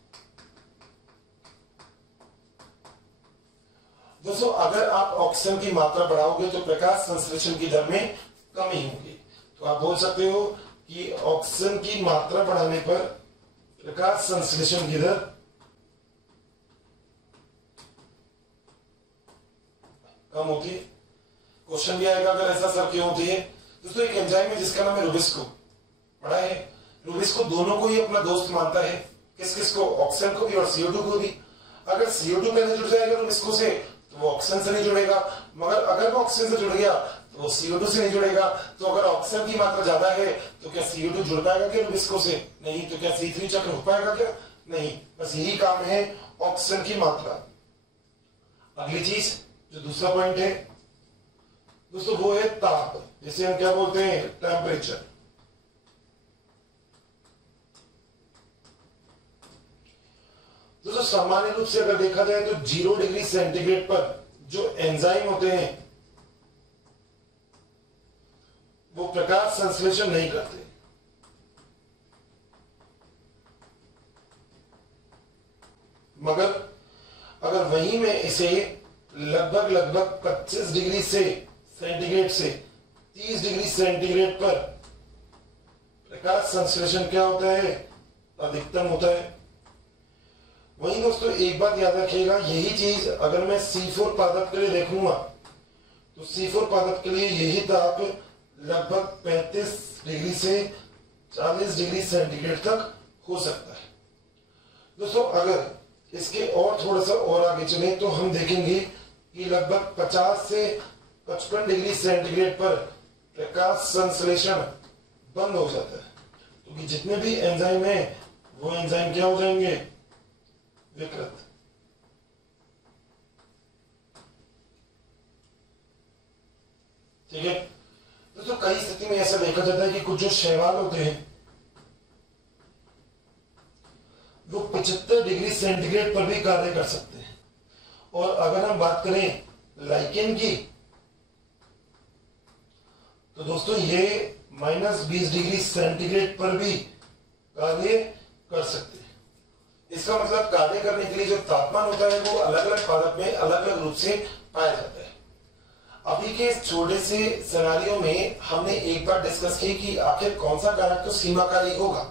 दोस्तों अगर आप ऑक्सीजन की मात्रा बढ़ाओगे तो प्रकाश संश्लेषण की दर में कमी होगी। तो आप बोल सकते हो कि ऑक्सीजन की मात्रा बढ़ाने पर प्रकाश संश्लेषण की दर कम होती है। क्वेश्चन भी आएगा अगर ऐसा सर क्यों होती है। दोस्तों एक एंजाइम है जिसका नाम है रुबिस्को, पढ़ा है? रुबिस्को दोनों को ही अपना दोस्त मानता है। किस किस को? ऑक्सीजन को भी और CO2 को भी। अगर CO2 पहले जुड़ जाएगा रुबिस्को से तो वो ऑक्सीजन से नहीं जुड़ेगा, मगर अगर वो ऑक्सीजन से जुड़ गया तो वो CO2 से नहीं जुड़ेगा। तो अगर ऑक्सीजन की मात्रा ज्यादा है तो क्या CO2 जुड़ पाएगा क्या रुबिस्को से? नहीं। तो क्या C3 चक्र हो पाएगा क्या? नहीं। बस यही काम है ऑक्सीजन की मात्रा। अगली चीज जो दूसरा पॉइंट है दोस्तों वो है ताप, जिसे हम क्या बोलते हैं? टेम्परेचर। दोस्तों सामान्य रूप से अगर देखा जाए तो 0 डिग्री सेंटीग्रेड पर जो एंजाइम होते हैं वो प्रकाश संश्लेषण नहीं करते। मगर अगर वहीं में इसे लगभग 25 डिग्री से सेंटीग्रेड से 30 डिग्री सेंटीग्रेड पर प्रकाश संश्लेषण क्या होता है? अधिकतम होता है। वहीं दोस्तों एक बात याद रखिएगा, यही चीज अगर मैं C4 पादप के लिए देखूंगा तो C4 पादप के लिए यही ताप लगभग 35 डिग्री से 40 डिग्री सेंटीग्रेड तक हो सकता है। दोस्तों अगर इसके और थोड़ा सा और आगे चले तो हम देखेंगे कि लगभग 50 से 55 डिग्री सेंटीग्रेड पर प्रकाश संश्लेषण बंद हो जाता है, क्योंकि तो जितने भी एंजाइम हैं वो एंजाइम क्या हो जाएंगे? विकृत। ठीक है दोस्तों, कई स्थिति में ऐसा देखा जाता है कि कुछ जो शैवाल होते हैं वो 75 डिग्री सेंटीग्रेड पर भी कार्य कर सकते हैं। और अगर हम बात करें लाइकेन की तो दोस्तों ये -20 डिग्री सेंटीग्रेड पर भी कार्य कर सकते हैं। इसका मतलब कार्य करने के लिए जो तापमान होता है वो अलग अलग पादप में अलग अलग रूप से पाया जाता है। अभी के इस छोटे से सिनेरियो में हमने एक बार डिस्कस की कि आखिर कौन सा कारक तो सीमाकारी होगा।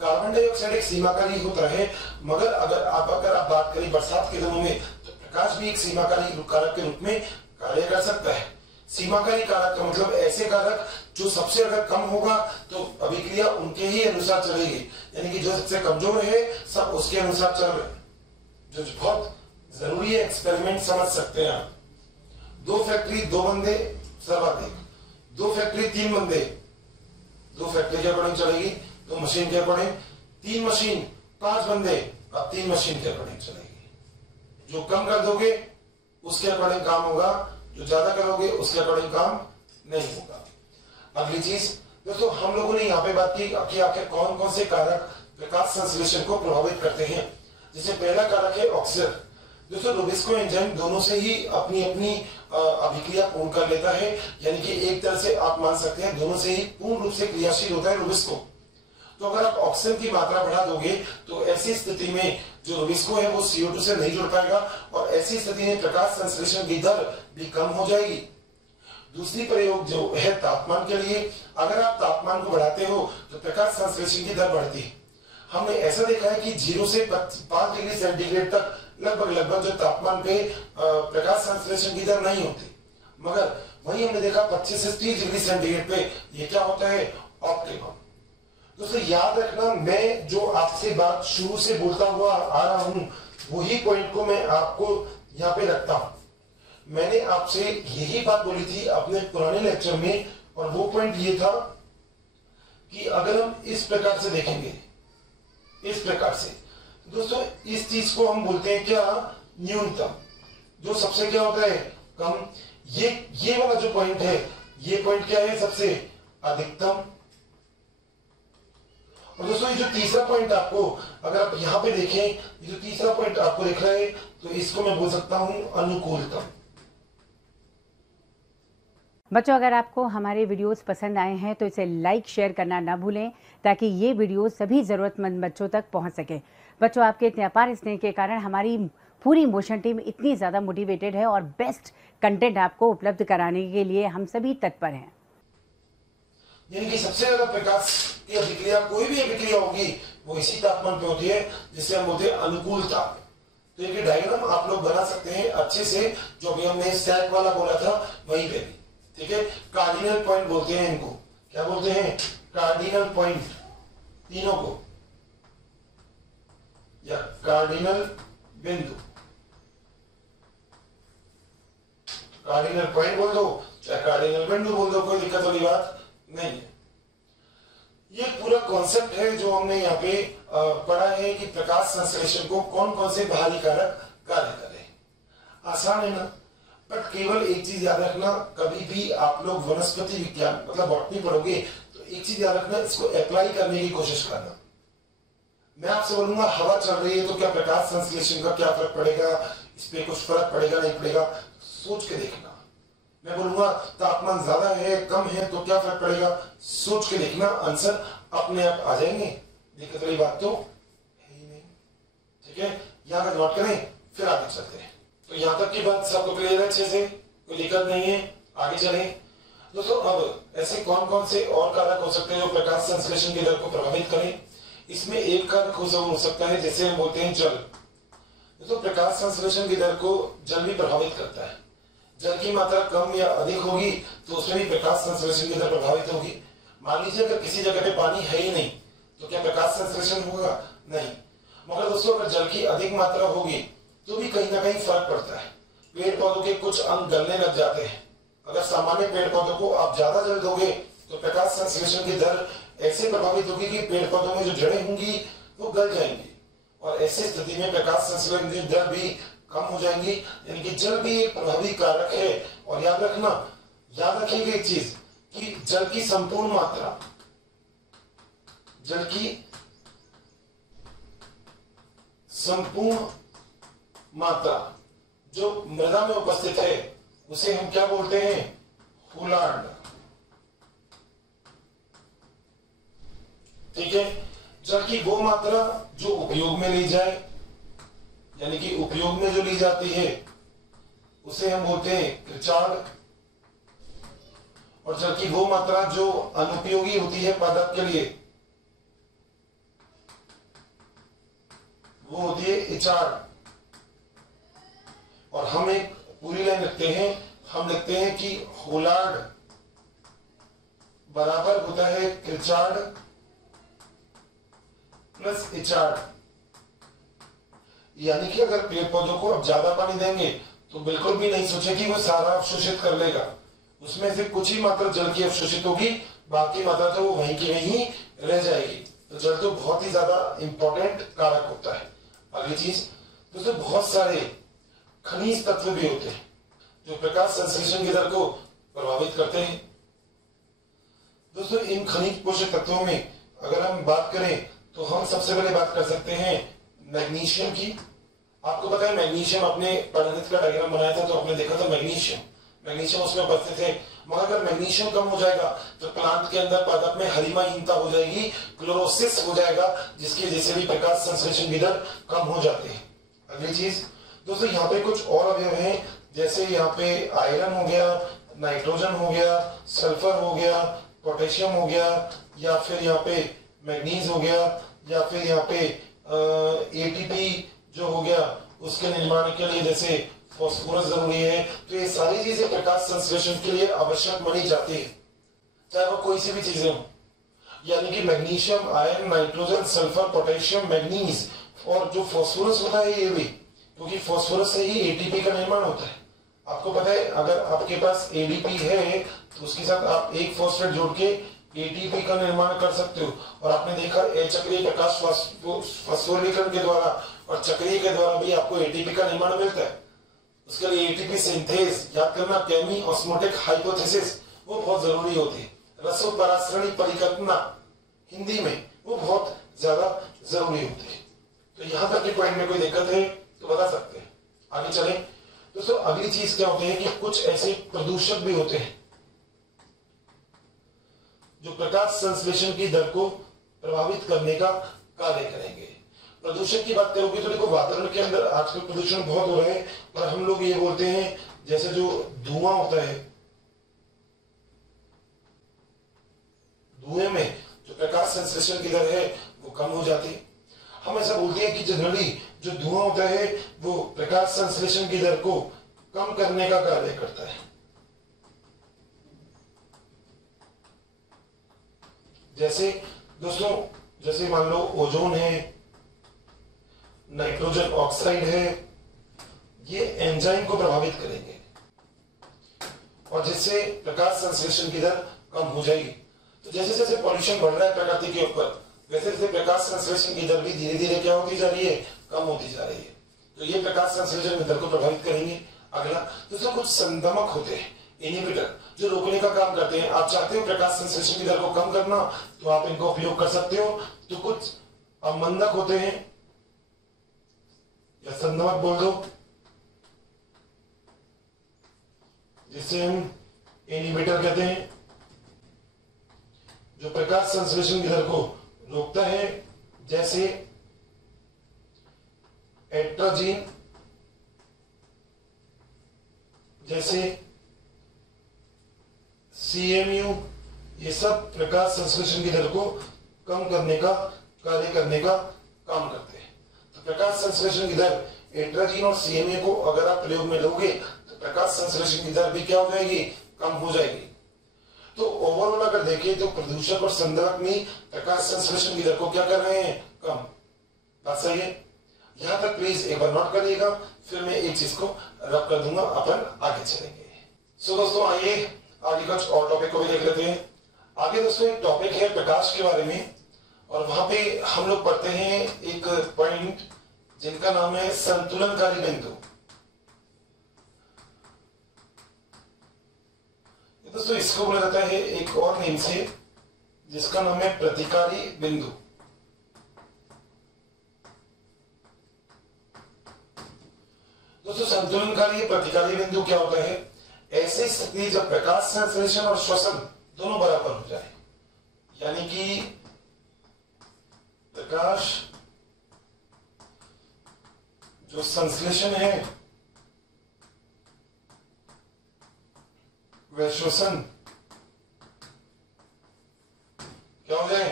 कार्बन डाइऑक्साइड एक सीमाकारी होता है, मगर अगर आप बात करें बरसात के दिनों में तो प्रकाश भी एक सीमाकारी कारक के रूप में कार्य कर सकता है। सीमाकारी कारक का मतलब ऐसे कारक जो सबसे अगर कम होगा तो अभिक्रिया उनके ही अनुसार चलेगी, यानी कि जो सबसे कमजोर है सब उसके अनुसार चल रहे, जो बहुत जरूरी है। एक्सपेरिमेंट समझ सकते हैं आप। 2 फैक्ट्री 2 बंदे सर्वाधिक, 2 फैक्ट्री 3 बंदे, 2 फैक्ट्री के अकॉर्डिंग चलेगी, 2 मशीन के अकॉर्डिंग, 3 मशीन 5 बंदे, अब 3 मशीन के अकॉर्डिंग चलेगी। जो कम कर दोगे उसके अकॉर्डिंग काम होगा, जो ज्यादा करोगे उसके अकॉर्डिंग काम नहीं होगा। अगली चीज दोस्तों, हम लोगों ने यहाँ पे बात की कि आखिर कौन कौन से कारक प्रकाश संश्लेषण को प्रभावित करते हैं। जिससे पहला कारक है ऑक्सीजन। दोस्तों रुबिस्को एंजाइम दोनों से ही अपनी अपनी अभिक्रिया पूर्ण कर लेता है, यानी कि एक तरह से आप मान सकते हैं दोनों से ही पूर्ण रूप से क्रियाशील होता है रुबिस्को। तो अगर आप ऑक्सीजन की मात्रा बढ़ा दोगे तो ऐसी स्थिति में जो रुबिस्को है वो CO2 से नहीं जुड़ पाएगा और ऐसी स्थिति में प्रकाश संश्लेषण की दर भी कम हो जाएगी। दूसरी प्रयोग जो है तापमान के लिए, अगर आप तापमान को बढ़ाते हो तो प्रकाश संश्लेषण की दर बढ़ती है। हमने ऐसा देखा है कि 0 से 5 डिग्री सेंटीग्रेड तक लगभग जो तापमान पे प्रकाश संश्लेषण की दर नहीं होती, मगर वही हमने देखा 25 से 30 डिग्री सेंटीग्रेड पे ये क्या होता है? ऑप्टिमम। दोस्तों याद रखना, मैं जो आपसे बात शुरू से बोलता हुआ आ रहा हूं वही पॉइंट को मैं आपको यहाँ पे रखता हूं। मैंने आपसे यही बात बोली थी अपने पुराने लेक्चर में, और वो पॉइंट ये था कि अगर हम इस प्रकार से देखेंगे, इस प्रकार से दोस्तों इस चीज को हम बोलते हैं क्या? न्यूनतम। जो सबसे क्या होता है? कम। ये वाला जो पॉइंट है, ये पॉइंट क्या है? सबसे अधिकतम। और दोस्तों ये जो तीसरा पॉइंट आपको, अगर आप यहां पे देखें, ये जो तीसरा पॉइंट आपको दिख रहा है तो इसको मैं बोल सकता हूं अनुकूलतम। बच्चों अगर आपको हमारे वीडियोस पसंद आए हैं तो इसे लाइक शेयर करना ना भूलें, ताकि ये वीडियो सभी ज़रूरतमंद बच्चों तक पहुंच सके। बच्चों आपके इतने अपार स्नेह के कारण हमारी पूरी मोशन टीम इतनी ज़्यादा मोटिवेटेड है और बेस्ट कंटेंट आपको उपलब्ध कराने के लिए हम सभी तत्पर हैं। यानी कि सबसे ज्यादा प्रकाश की अभिक्रिया, कोई भी अभिक्रिया होगी वो इसी तापमान पे होती है, जिससे हम बोलते हैं अनुकूल ताप। तो एक डायग्राम आप लोग बना सकते हैं अच्छे से, जो अभी हमने स्टैक वाला बोला था वहीं पे भी। ठीक है, कार्डिनल पॉइंट बोलते हैं इनको। क्या बोलते हैं? कार्डिनल पॉइंट, तीनों को, या कार्डिनल बिंदु, कार्डिनल पॉइंट बोल दो चाहे कार्डिनल बिंदु बोल दो, कोई दिक्कत वाली बात नहीं है। ये पूरा कॉन्सेप्ट है जो हमने यहाँ पे पढ़ा है कि प्रकाश संश्लेषण को कौन कौन से बाहरी कारक कार्य करें। आसान है ना, बट केवल एक चीज याद रखना, कभी भी आप लोग वनस्पति विज्ञान मतलब बॉटनी पढ़ोगे तो एक चीज याद रखना, इसको अप्लाई करने की कोशिश करना। मैं आपसे बोलूंगा हवा चल रही है तो क्या प्रकाश संश्लेषण का क्या फर्क पड़ेगा, इस पे कुछ फर्क पड़ेगा नहीं पड़ेगा, सोच के देखना। मैं बोलूंगा तापमान ज्यादा है कम है तो क्या फर्क पड़ेगा, सोच के देखना, आंसर अपने आप आ जाएंगे। दिक्कत वाली बात तो है ही नहीं। ठीक है, यहां तक नोट करें, फिर आगे चलते हैं। तो यहां तक की बात सबको क्लियर है अच्छे से, कोई दिक्कत नहीं है, आगे चलें। दोस्तों अब ऐसे कौन कौन से और कारक हो सकते हैं जो प्रकाश संश्लेषण की दर को प्रभावित करें। इसमें एक कारक हो सकता है जैसे हम बोलते हैं जल। दोस्तों प्रकाश संश्लेषण की दर को जल भी प्रभावित करता है। जल की मात्रा कम या अधिक होगी तो उसमें भी प्रकाश संश्लेषण की दर प्रभावित होगी। मान लीजिए अगर किसी जगह पे पानी है ही नहीं तो क्या प्रकाश संश्लेषण होगा, नहीं। मगर दोस्तों अगर जल की अधिक मात्रा होगी तो भी कहीं ना कहीं फर्क पड़ता है। पेड़ पौधों के कुछ अंग गलने लग जाते हैं। अगर सामान्य पेड़ पौधों को आप ज्यादा जल दोगे तो प्रकाश संश्लेषण की दर ऐसे प्रभावित होगी कि पेड़ पौधों में जो जड़ें होंगी वो गल जाएंगी, और ऐसी स्थिति में प्रकाश संश्लेषण की दर भी कम हो जाएंगी। यानी कि जल भी एक प्रभावी कारक है। और याद रखना, याद रखिएगा एक चीज कि जल की संपूर्ण मात्रा, जल की संपूर्ण मात्रा जो मृदा में उपस्थित है उसे हम क्या बोलते हैं, होलार्ड। ठीक है, जल की वो मात्रा जो उपयोग में ली जाए, यानी कि उपयोग में जो ली जाती है उसे हम बोलते हैं कृचाड़, और जल की वो मात्रा जो अनुपयोगी होती है पादप के लिए वो होती है इचाड़। और हम एक पूरी लाइन लिखते हैं, हम लिखते हैं कि होलार्ड बराबर होता है कृचाड़ प्लस इचाड़। यानी कि अगर पेड़ पौधों को अब ज्यादा पानी देंगे तो बिल्कुल भी नहीं सोचे कि वो सारा अवशोषित कर लेगा, उसमें से कुछ ही मात्रा जल की अवशोषित होगी, बाकी मात्रा तो वो वहीं की वहीं रह जाएगी। तो जल तो बहुत ही ज्यादा इंपॉर्टेंट कारक होता है। अगली चीज दोस्तों, बहुत सारे खनिज तत्व भी होते हैं जो प्रकाश संश्लेषण की दर को प्रभावित करते हैं। दोस्तों इन खनिज पोषक तत्वों में अगर हम बात करें तो हम सबसे पहले बात कर सकते हैं मैग्नीशियम की। आपको पता है मैग्नीशियम, अपने परिणित का डायग्राम बनाया था तो आपने देखा था मैग्नीशियम उसमें उपस्थित है। मगर अगर मैग्नीशियम कम हो जाएगा तो प्लांट के अंदर पादप में हरिमाहीनता हो जाएगी, क्लोरोसिस हो जाएगा, जिसकी वजह से भी प्रकाश संश्लेषण की दर कम हो जाती है। अगली चीज दोस्तों, यहाँ पे कुछ और अवयव हैं, जैसे यहाँ पे आयरन हो गया, नाइट्रोजन हो गया, सल्फर हो गया, पोटेशियम हो गया, या फिर यहाँ पे मैग्नीज हो गया, या फिर यहाँ पे एटीपी जो हो गया उसके निर्माण के लिए जैसे फास्फोरस जरूरी है। तो ये सारी चीजें प्रकाश संश्लेषण के लिए आवश्यक मानी जाती है, चाहे वो कोई सी भी चीजें हो। यानी कि magnesium, iron, nitrogen, sulphur, potassium, manganese और जो फास्फोरस होता है ये भी, क्योंकि फास्फोरस से ही एटीपी का निर्माण होता है। आपको पता है अगर आपके पास एडीपी है तो उसके साथ आप एक फॉस्फेट जोड़ के एटीपी का निर्माण कर सकते हो। और आपने देखा चक्रीय प्रकाश फास्फोरीकरण के द्वारा और चक्रीय के द्वारा भी आपको एटीपी का निर्माण मिलता है। उसके लिए एटीपी सिंथेज याद करना, केमी ऑस्मोटिक हाइपोथेसिस वो बहुत जरूरी होती है। रसोपरासरणी परिकल्पना हिंदी में वो बहुत ज्यादा जरूरी होती है। तो यहां तक के पॉइंट में कोई दिक्कत है तो बता सकते हैं। आगे चलें दोस्तों, अगली चीज क्या होती है कि कुछ ऐसे प्रदूषक भी होते हैं जो प्रकाश संश्लेषण की दर को प्रभावित करने का कार्य करेंगे। प्रदूषण की बात करोगे तो देखो वातावरण के अंदर आजकल प्रदूषण बहुत हो रहा है, और हम लोग ये बोलते हैं जैसे जो धुआं होता है, धुएं में जो प्रकाश संश्लेषण की दर है वो कम हो जाती है। हम ऐसा बोलते हैं कि जनरली जो धुआं होता है वो प्रकाश संश्लेषण की दर को कम करने का कार्य करता है। जैसे दोस्तों, जैसे मान लो ओजोन है, नाइट्रोजन ऑक्साइड है, ये एंजाइम को प्रभावित करेंगे और जिससे प्रकाश संश्लेषण की दर कम हो जाएगी। तो जैसे जैसे पॉल्यूशन बढ़ रहा है प्रकृति के ऊपर, वैसे वैसे प्रकाश संश्लेषण की दर भी धीरे धीरे क्या होती जा रही है, कम होती जा रही है। तो ये प्रकाश संश्लेषण की दर को प्रभावित करेंगे। अगला दोस्तों कुछ संदमक होते हैं, इनहिबिटर, जो रोकने का काम करते हैं। आप चाहते हो प्रकाश संश्लेषण की दर को कम करना, तो आप इनका उपयोग कर सकते हो। तो कुछ अवमंदक होते हैं या संदमक बोल दो, जिसे हम इनहिबिटर कहते हैं, जो प्रकाश संश्लेषण की दर को रोकता है, जैसे एट्राजीन, जैसे CMU, ये सब प्रकाश संश्लेषण की दर को कम करने का कार्य करने का काम करते हैं। तो प्रकाश संश्लेषण की दर एट्राजीन और CMU को अगर आप प्रयोग में लोगे तो प्रकाश संश्लेषण की दर भी क्या हो जाएगी, कम हो जाएगी। तो ओवरऑल अगर देखें तो प्रदूषक और संदर्भ में प्रकाश संश्लेषण की दर को क्या कर रहे हैं, कम। बात सही है? यहां तक प्लीज एक बार नोट करिएगा, फिर मैं एक चीज को रब कर दूंगा, अपन आगे चलेंगे। सो दोस्तों आइए आगे कुछ और टॉपिक को भी देख लेते हैं। आगे दोस्तों एक टॉपिक है प्रकाश के बारे में, और वहां पे हम लोग पढ़ते हैं एक पॉइंट जिनका नाम है संतुलनकारी बिंदु। दोस्तों इसको बोला जाता है एक और नेम से, जिसका नाम है प्रतिकारी बिंदु। दोस्तों संतुलनकारी प्रतिकारी बिंदु क्या होता है? ऐसी स्थिति जब प्रकाश संश्लेषण और श्वसन दोनों बराबर हो जाए, यानी कि प्रकाश जो संश्लेषण है वह श्वसन क्या हो जाए,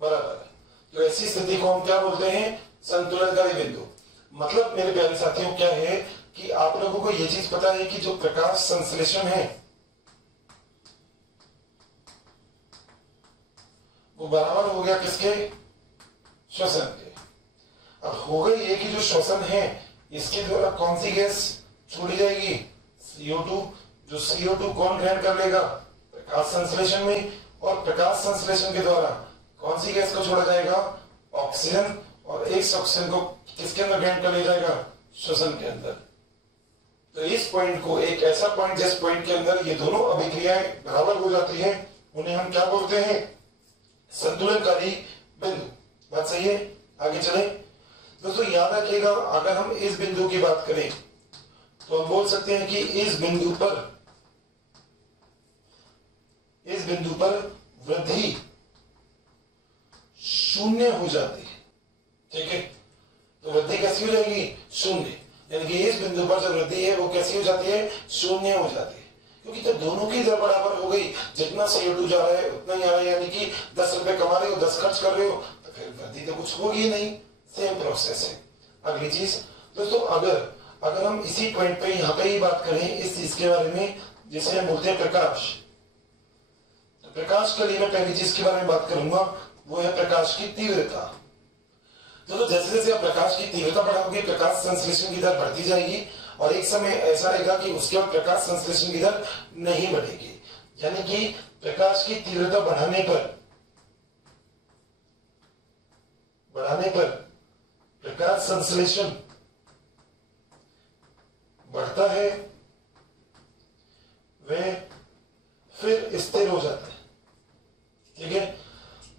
बराबर। तो ऐसी स्थिति को हम क्या बोलते हैं, संतुलनकारी बिंदु। मतलब मेरे प्यारे साथियों क्या है कि आप लोगों को यह चीज पता है कि जो प्रकाश संश्लेषण है वो बराबर हो गया किसके, श्वसन के। अब हो गई ये कि जो श्वसन है इसके द्वारा कौन सी गैस छोड़ी जाएगी, CO2। जो CO2 कौन ग्रहण कर लेगा, प्रकाश संश्लेषण में, और प्रकाश संश्लेषण के द्वारा कौन सी गैस को छोड़ा जाएगा, ऑक्सीजन, और एक ऑक्सीजन को किसके अंदर ग्रहण कर लिया जाएगा, श्वसन के अंदर। तो इस पॉइंट को, एक ऐसा पॉइंट जिस पॉइंट के अंदर ये दोनों अभिक्रियाएं बराबर हो जाती हैं, उन्हें हम क्या बोलते हैं, संतुलनकारी बिंदु। बात सही है? आगे चले दोस्तों, याद रखिएगा अगर हम इस बिंदु की बात करें तो हम बोल सकते हैं कि इस बिंदु पर वृद्धि शून्य हो जाती है। ठीक है, तो वृद्धि कैसी हो जाएगी, शून्य। यानी कि इस बिंदु पर जो वृद्धि है वो कैसी हो जाती है, शून्य हो जाती है। क्योंकि जब दोनों की दर बराबर हो गई, जितना CO2 जा रहा है उतना ही आ रहा है, यानी कि 10 रुपए कमा रहे हो 10 खर्च कर रहे हो, तो फिर वृद्धि तो कुछ होगी नहीं। सेम प्रोसेस है। अगली चीज दोस्तों, अगर हम इसी पॉइंट पे यहाँ पे ही बात करें इस चीज के बारे में जिसे हम बोलते हैं प्रकाश, तो प्रकाश के लिए मैं पहली चीज के बारे में बात करूंगा, वो है प्रकाश की तीव्रता। तो जैसे जैसे आप प्रकाश की तीव्रता बढ़ाओगे प्रकाश संश्लेषण की दर बढ़ती जाएगी, और एक समय ऐसा रहेगा कि उसके बाद प्रकाश संश्लेषण की दर नहीं बढ़ेगी। यानी कि प्रकाश की तीव्रता बढ़ाने पर प्रकाश संश्लेषण बढ़ता है, वह फिर स्थिर हो जाता है। ठीक है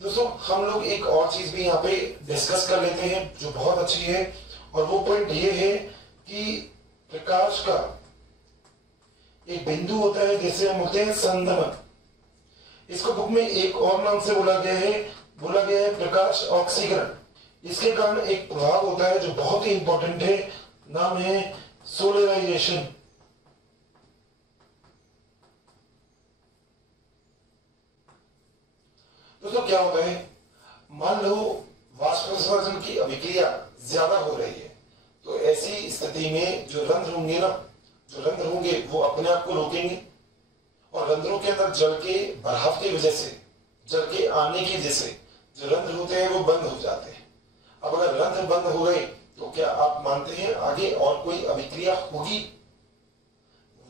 दोस्तों, हम लोग एक और चीज भी यहाँ पे डिस्कस कर लेते हैं जो बहुत अच्छी है, और वो पॉइंट ये है कि प्रकाश का एक बिंदु होता है जिसे हम बोलते हैं संदमन। इसको बुक में एक और नाम से बोला गया है प्रकाश ऑक्सीकरण। इसके कारण एक प्रभाव होता है जो बहुत ही इंपॉर्टेंट है, नाम है सोलराइजेशन। दोस्तों क्या होता है, मान लो वाष्पोत्सर्जन की अभिक्रिया ज्यादा हो रही है, तो ऐसी स्थिति में जो रंध्र होंगे वो अपने आप को रोकेंगे, और रंध्रों के अंदर जल के बहाव की वजह से, जल के आने की वजह से जो रंध्र होते हैं वो बंद हो जाते हैं। अब अगर रंध्र बंद हो गए तो क्या आप मानते हैं आगे और कोई अभिक्रिया होगी?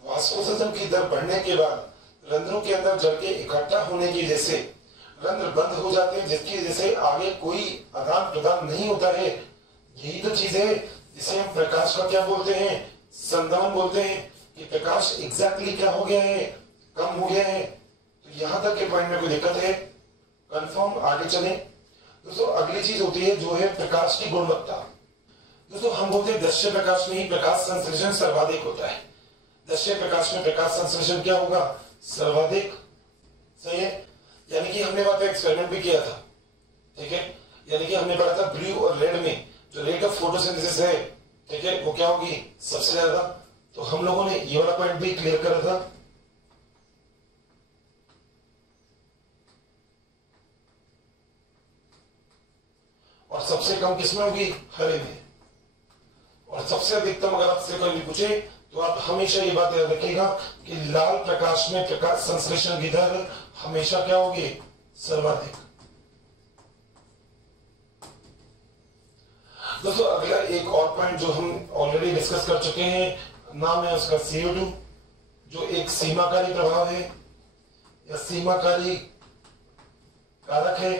वाष्पोत्सर्जन की दर बढ़ने के बाद रंध्रों के अंदर जल के इकट्ठा होने की वजह से रंध्र बंद हो जाते हैं, जिसकी वजह से आगे कोई आदान प्रदान नहीं होता है। यही तो चीज है जिसे हम प्रकाश का क्या बोलते हैं, संदमन बोलते हैं, कि प्रकाश एग्जैक्टली क्या हो गया है, कम हो गया है। तो यहां तक के पॉइंट में कोई दिक्कत है? कंफर्म, आगे चले। दोस्तों अगली चीज होती है जो है प्रकाश की गुणवत्ता। दोस्तों हम बोलते हैं दृश्य प्रकाश में ही प्रकाश संश्लेषण सर्वाधिक होता है। दृश्य प्रकाश में प्रकाश संश्लेषण क्या होगा? सर्वाधिक। सही है। यानी कि हमने वहां पे एक्सपेरिमेंट भी किया था, ठीक है। यानी कि हमने पढ़ा था ब्लू और रेड में जो रेट ऑफ फोटोसिंथेसिस है, ठीक है, वो क्या होगी? सबसे ज्यादा। तो हम लोगों ने ये वाला पॉइंट भी क्लियर करा था। और सबसे कम किसमें होगी? हरे में। और सबसे अधिकतम अगर आपसे कोई भी पूछे तो आप हमेशा ये बात याद रखिएगा कि लाल प्रकाश में प्रकाश संश्लेषण की दर हमेशा क्या होगी? सर्वाधिक। दोस्तों अगला एक और पॉइंट जो हम ऑलरेडी डिस्कस कर चुके हैं, नाम है उसका CO2, जो एक सीमाकारी प्रभाव है या सीमाकारी कारक है।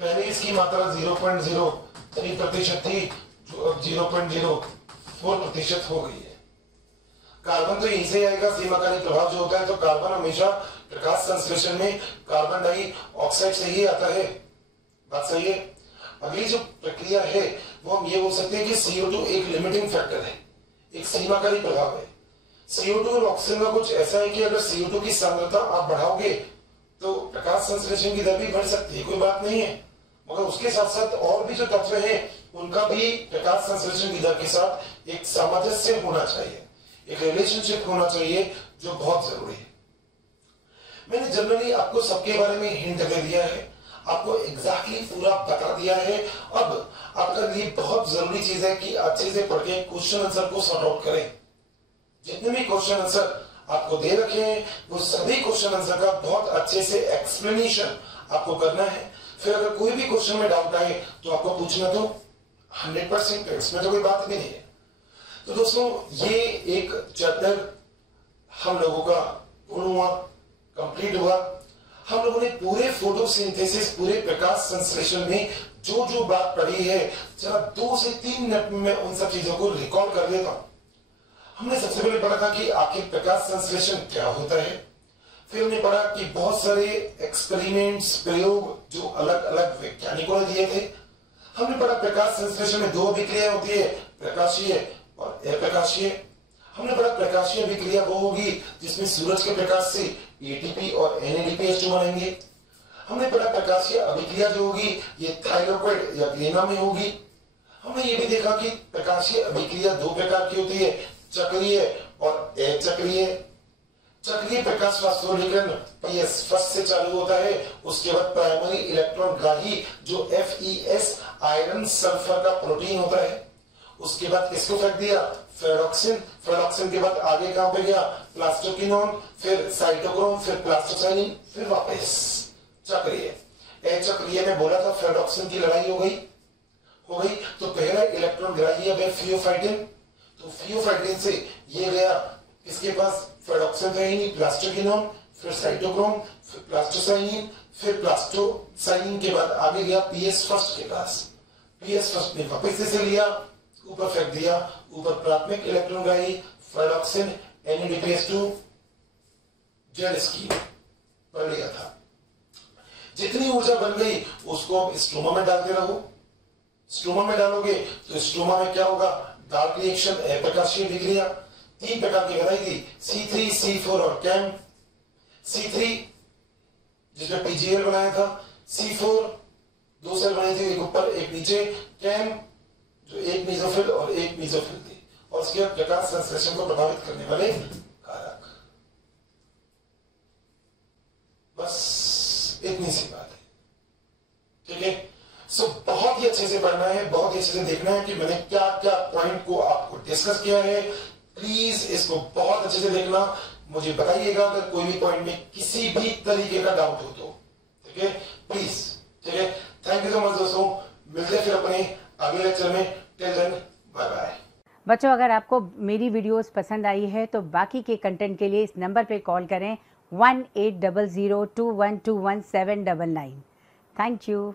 पहले इसकी मात्रा 0.03% थी, जो अब 0.04% हो गई है। कार्बन तो यहीं से आएगा, सीमाकारी प्रभाव जो होता है, तो कार्बन हमेशा प्रकाश संश्लेषण में कार्बन डाइऑक्साइड से ही आता है। बात सही है। अगली जो प्रक्रिया है वो हम ये बोल सकते हैं कि CO2 एक लिमिटिंग फैक्टर है, एक सीमाकारी प्रभाव है। CO2 और ऑक्सीजन का कुछ ऐसा है कि अगर CO2 की सांद्रता आप बढ़ाओगे तो प्रकाश संश्लेषण की दर भी बढ़ सकती है, कोई बात नहीं है। मगर उसके साथ साथ और भी जो तत्व हैं उनका भी प्रकाश संश्लेषण की दर के साथ एक सामंजस्य होना चाहिए, एक रिलेशनशिप होना चाहिए, जो बहुत जरूरी है। मैंने जनरली आपको सबके बारे में हिंट दे दिया है, आपको एग्जैक्टली पूरा बता दिया है। अब आपका लिए बहुत जरूरी चीज है कि अच्छे से पढ़ के क्वेश्चन आंसर को सॉर्ट आउट करें। जितने भी क्वेश्चन आंसर आपको दे रखे हैं वो सभी क्वेश्चन आंसर का बहुत अच्छे से एक्सप्लेनेशन आपको करना है। फिर अगर कोई भी क्वेश्चन में डाउट आए तो आपको पूछना तो 100%, इसमें तो कोई बात भी नहीं है। तो दोस्तों ये एक चैप्टर हम लोगों का पूर्ण हुआ, कंप्लीट हुआ। हम लोगों ने पूरे फोटोसिंथेसिस, पूरे प्रकाश संश्लेषण में जो जो बात पढ़ी है, जरा 2 से 3 मिनट में उन सब चीजों को रिकॉल कर लेता हूं। हमने सबसे पहले पढ़ा था कि आखिर प्रकाश संश्लेषण क्या होता है। फिर हमने पढ़ा कि बहुत सारे एक्सपेरिमेंट्स, प्रयोग जो अलग अलग वैज्ञानिकों ने दिए थे। हमने पढ़ा प्रकाश संश्लेषण में 2 अभिक्रिया होती है, प्रकाशीय और अप्रकाशीय। हमने पढ़ा प्रकाशीय अभिक्रिया वो होगी जिसमें सूरज के प्रकाश से ATP और NADPH2 बनेंगे। हमने पढ़ा प्रकाशीय अभिक्रिया जो होगी ये थाइरोक्साइड या ग्लेना में होगी। हमने ये भी देखा कि प्रकाशीय अभिक्रिया 2 प्रकार की होती है, चक्रीय और अचक्रीय। चक्रीय प्रकाश वाष्पोलीकरण PS फर्स्ट से चालू होता है, उसके बाद प्राइमरी इलेक्ट्रॉन ग्राही जो FeS आयरन सल्फर का प्रोटीन होता है। उसके बाद किसको फेंक दिया? फेरोक्सिन। फेरोक्सिन के बाद आगे कहां पे गया? प्लास्टोक्विनोन, फिर साइटोक्रोम, फिर प्लास्टोसाइनिन, फिर वापस चक्रीय। अचक्रीय में बोला था फेरोक्सिन की लड़ाई हो गई। तो पहला इलेक्ट्रॉन ग्राही है फियोफाइटिन। तो फियोफाइटिन से ये गया किसके पास? फेरोक्सिन था ही नहीं, प्लास्टोक्विनोन, फिर साइटोक्रोम, फिर प्लास्टोसाइनिन, फिर प्लास्टोसाइनिन के बाद आगे गया PS फर्स्ट के पास। PS फर्स्ट ने वापस से लिया, ऊपर फेंक दिया, ऊपर प्राथमिक इलेक्ट्रॉन ग्राही फेरोक्सिन NADPH2 जेड स्कीम पर लिया था। जितनी ऊर्जा बन गई उसको अब स्ट्रोमा में डालते रहो। स्ट्रोमा में डालोगे तो स्ट्रोमा में क्या होगा? डार्क रिएक्शन, अप्रकाशीय अभिक्रिया। 3 प्रकार की बताई थी, C3, C4 और कैम। C3 जिसमें PGL बनाया था, C4 2 सेल बनाई थी, एक ऊपर एक नीचे, कैम जो एक मेसोफिल और एक मेसोफिल थी, और उसके बाद प्रकाश संश्लेषण को प्रभावित करने वाले कारक। बस इतनी सी बात है, ठीक है। सो बहुत ही अच्छे से पढ़ना है, बहुत ही अच्छे से देखना है कि मैंने क्या क्या पॉइंट को आपको डिस्कस किया है। प्लीज इसको बहुत अच्छे से देखना, मुझे बताइएगा अगर कोई भी पॉइंट में किसी भी तरीके का डाउट हो तो, ठीक है, प्लीज, ठीक है। थैंक यू सो मच दोस्तों, मिलते हैं फिर अपने अगले लेक्चर में। Till then bye bye. बच्चों, अगर आपको मेरी वीडियोस पसंद आई है तो बाकी के कंटेंट के लिए इस नंबर पे कॉल करें 180021217999। Thank you.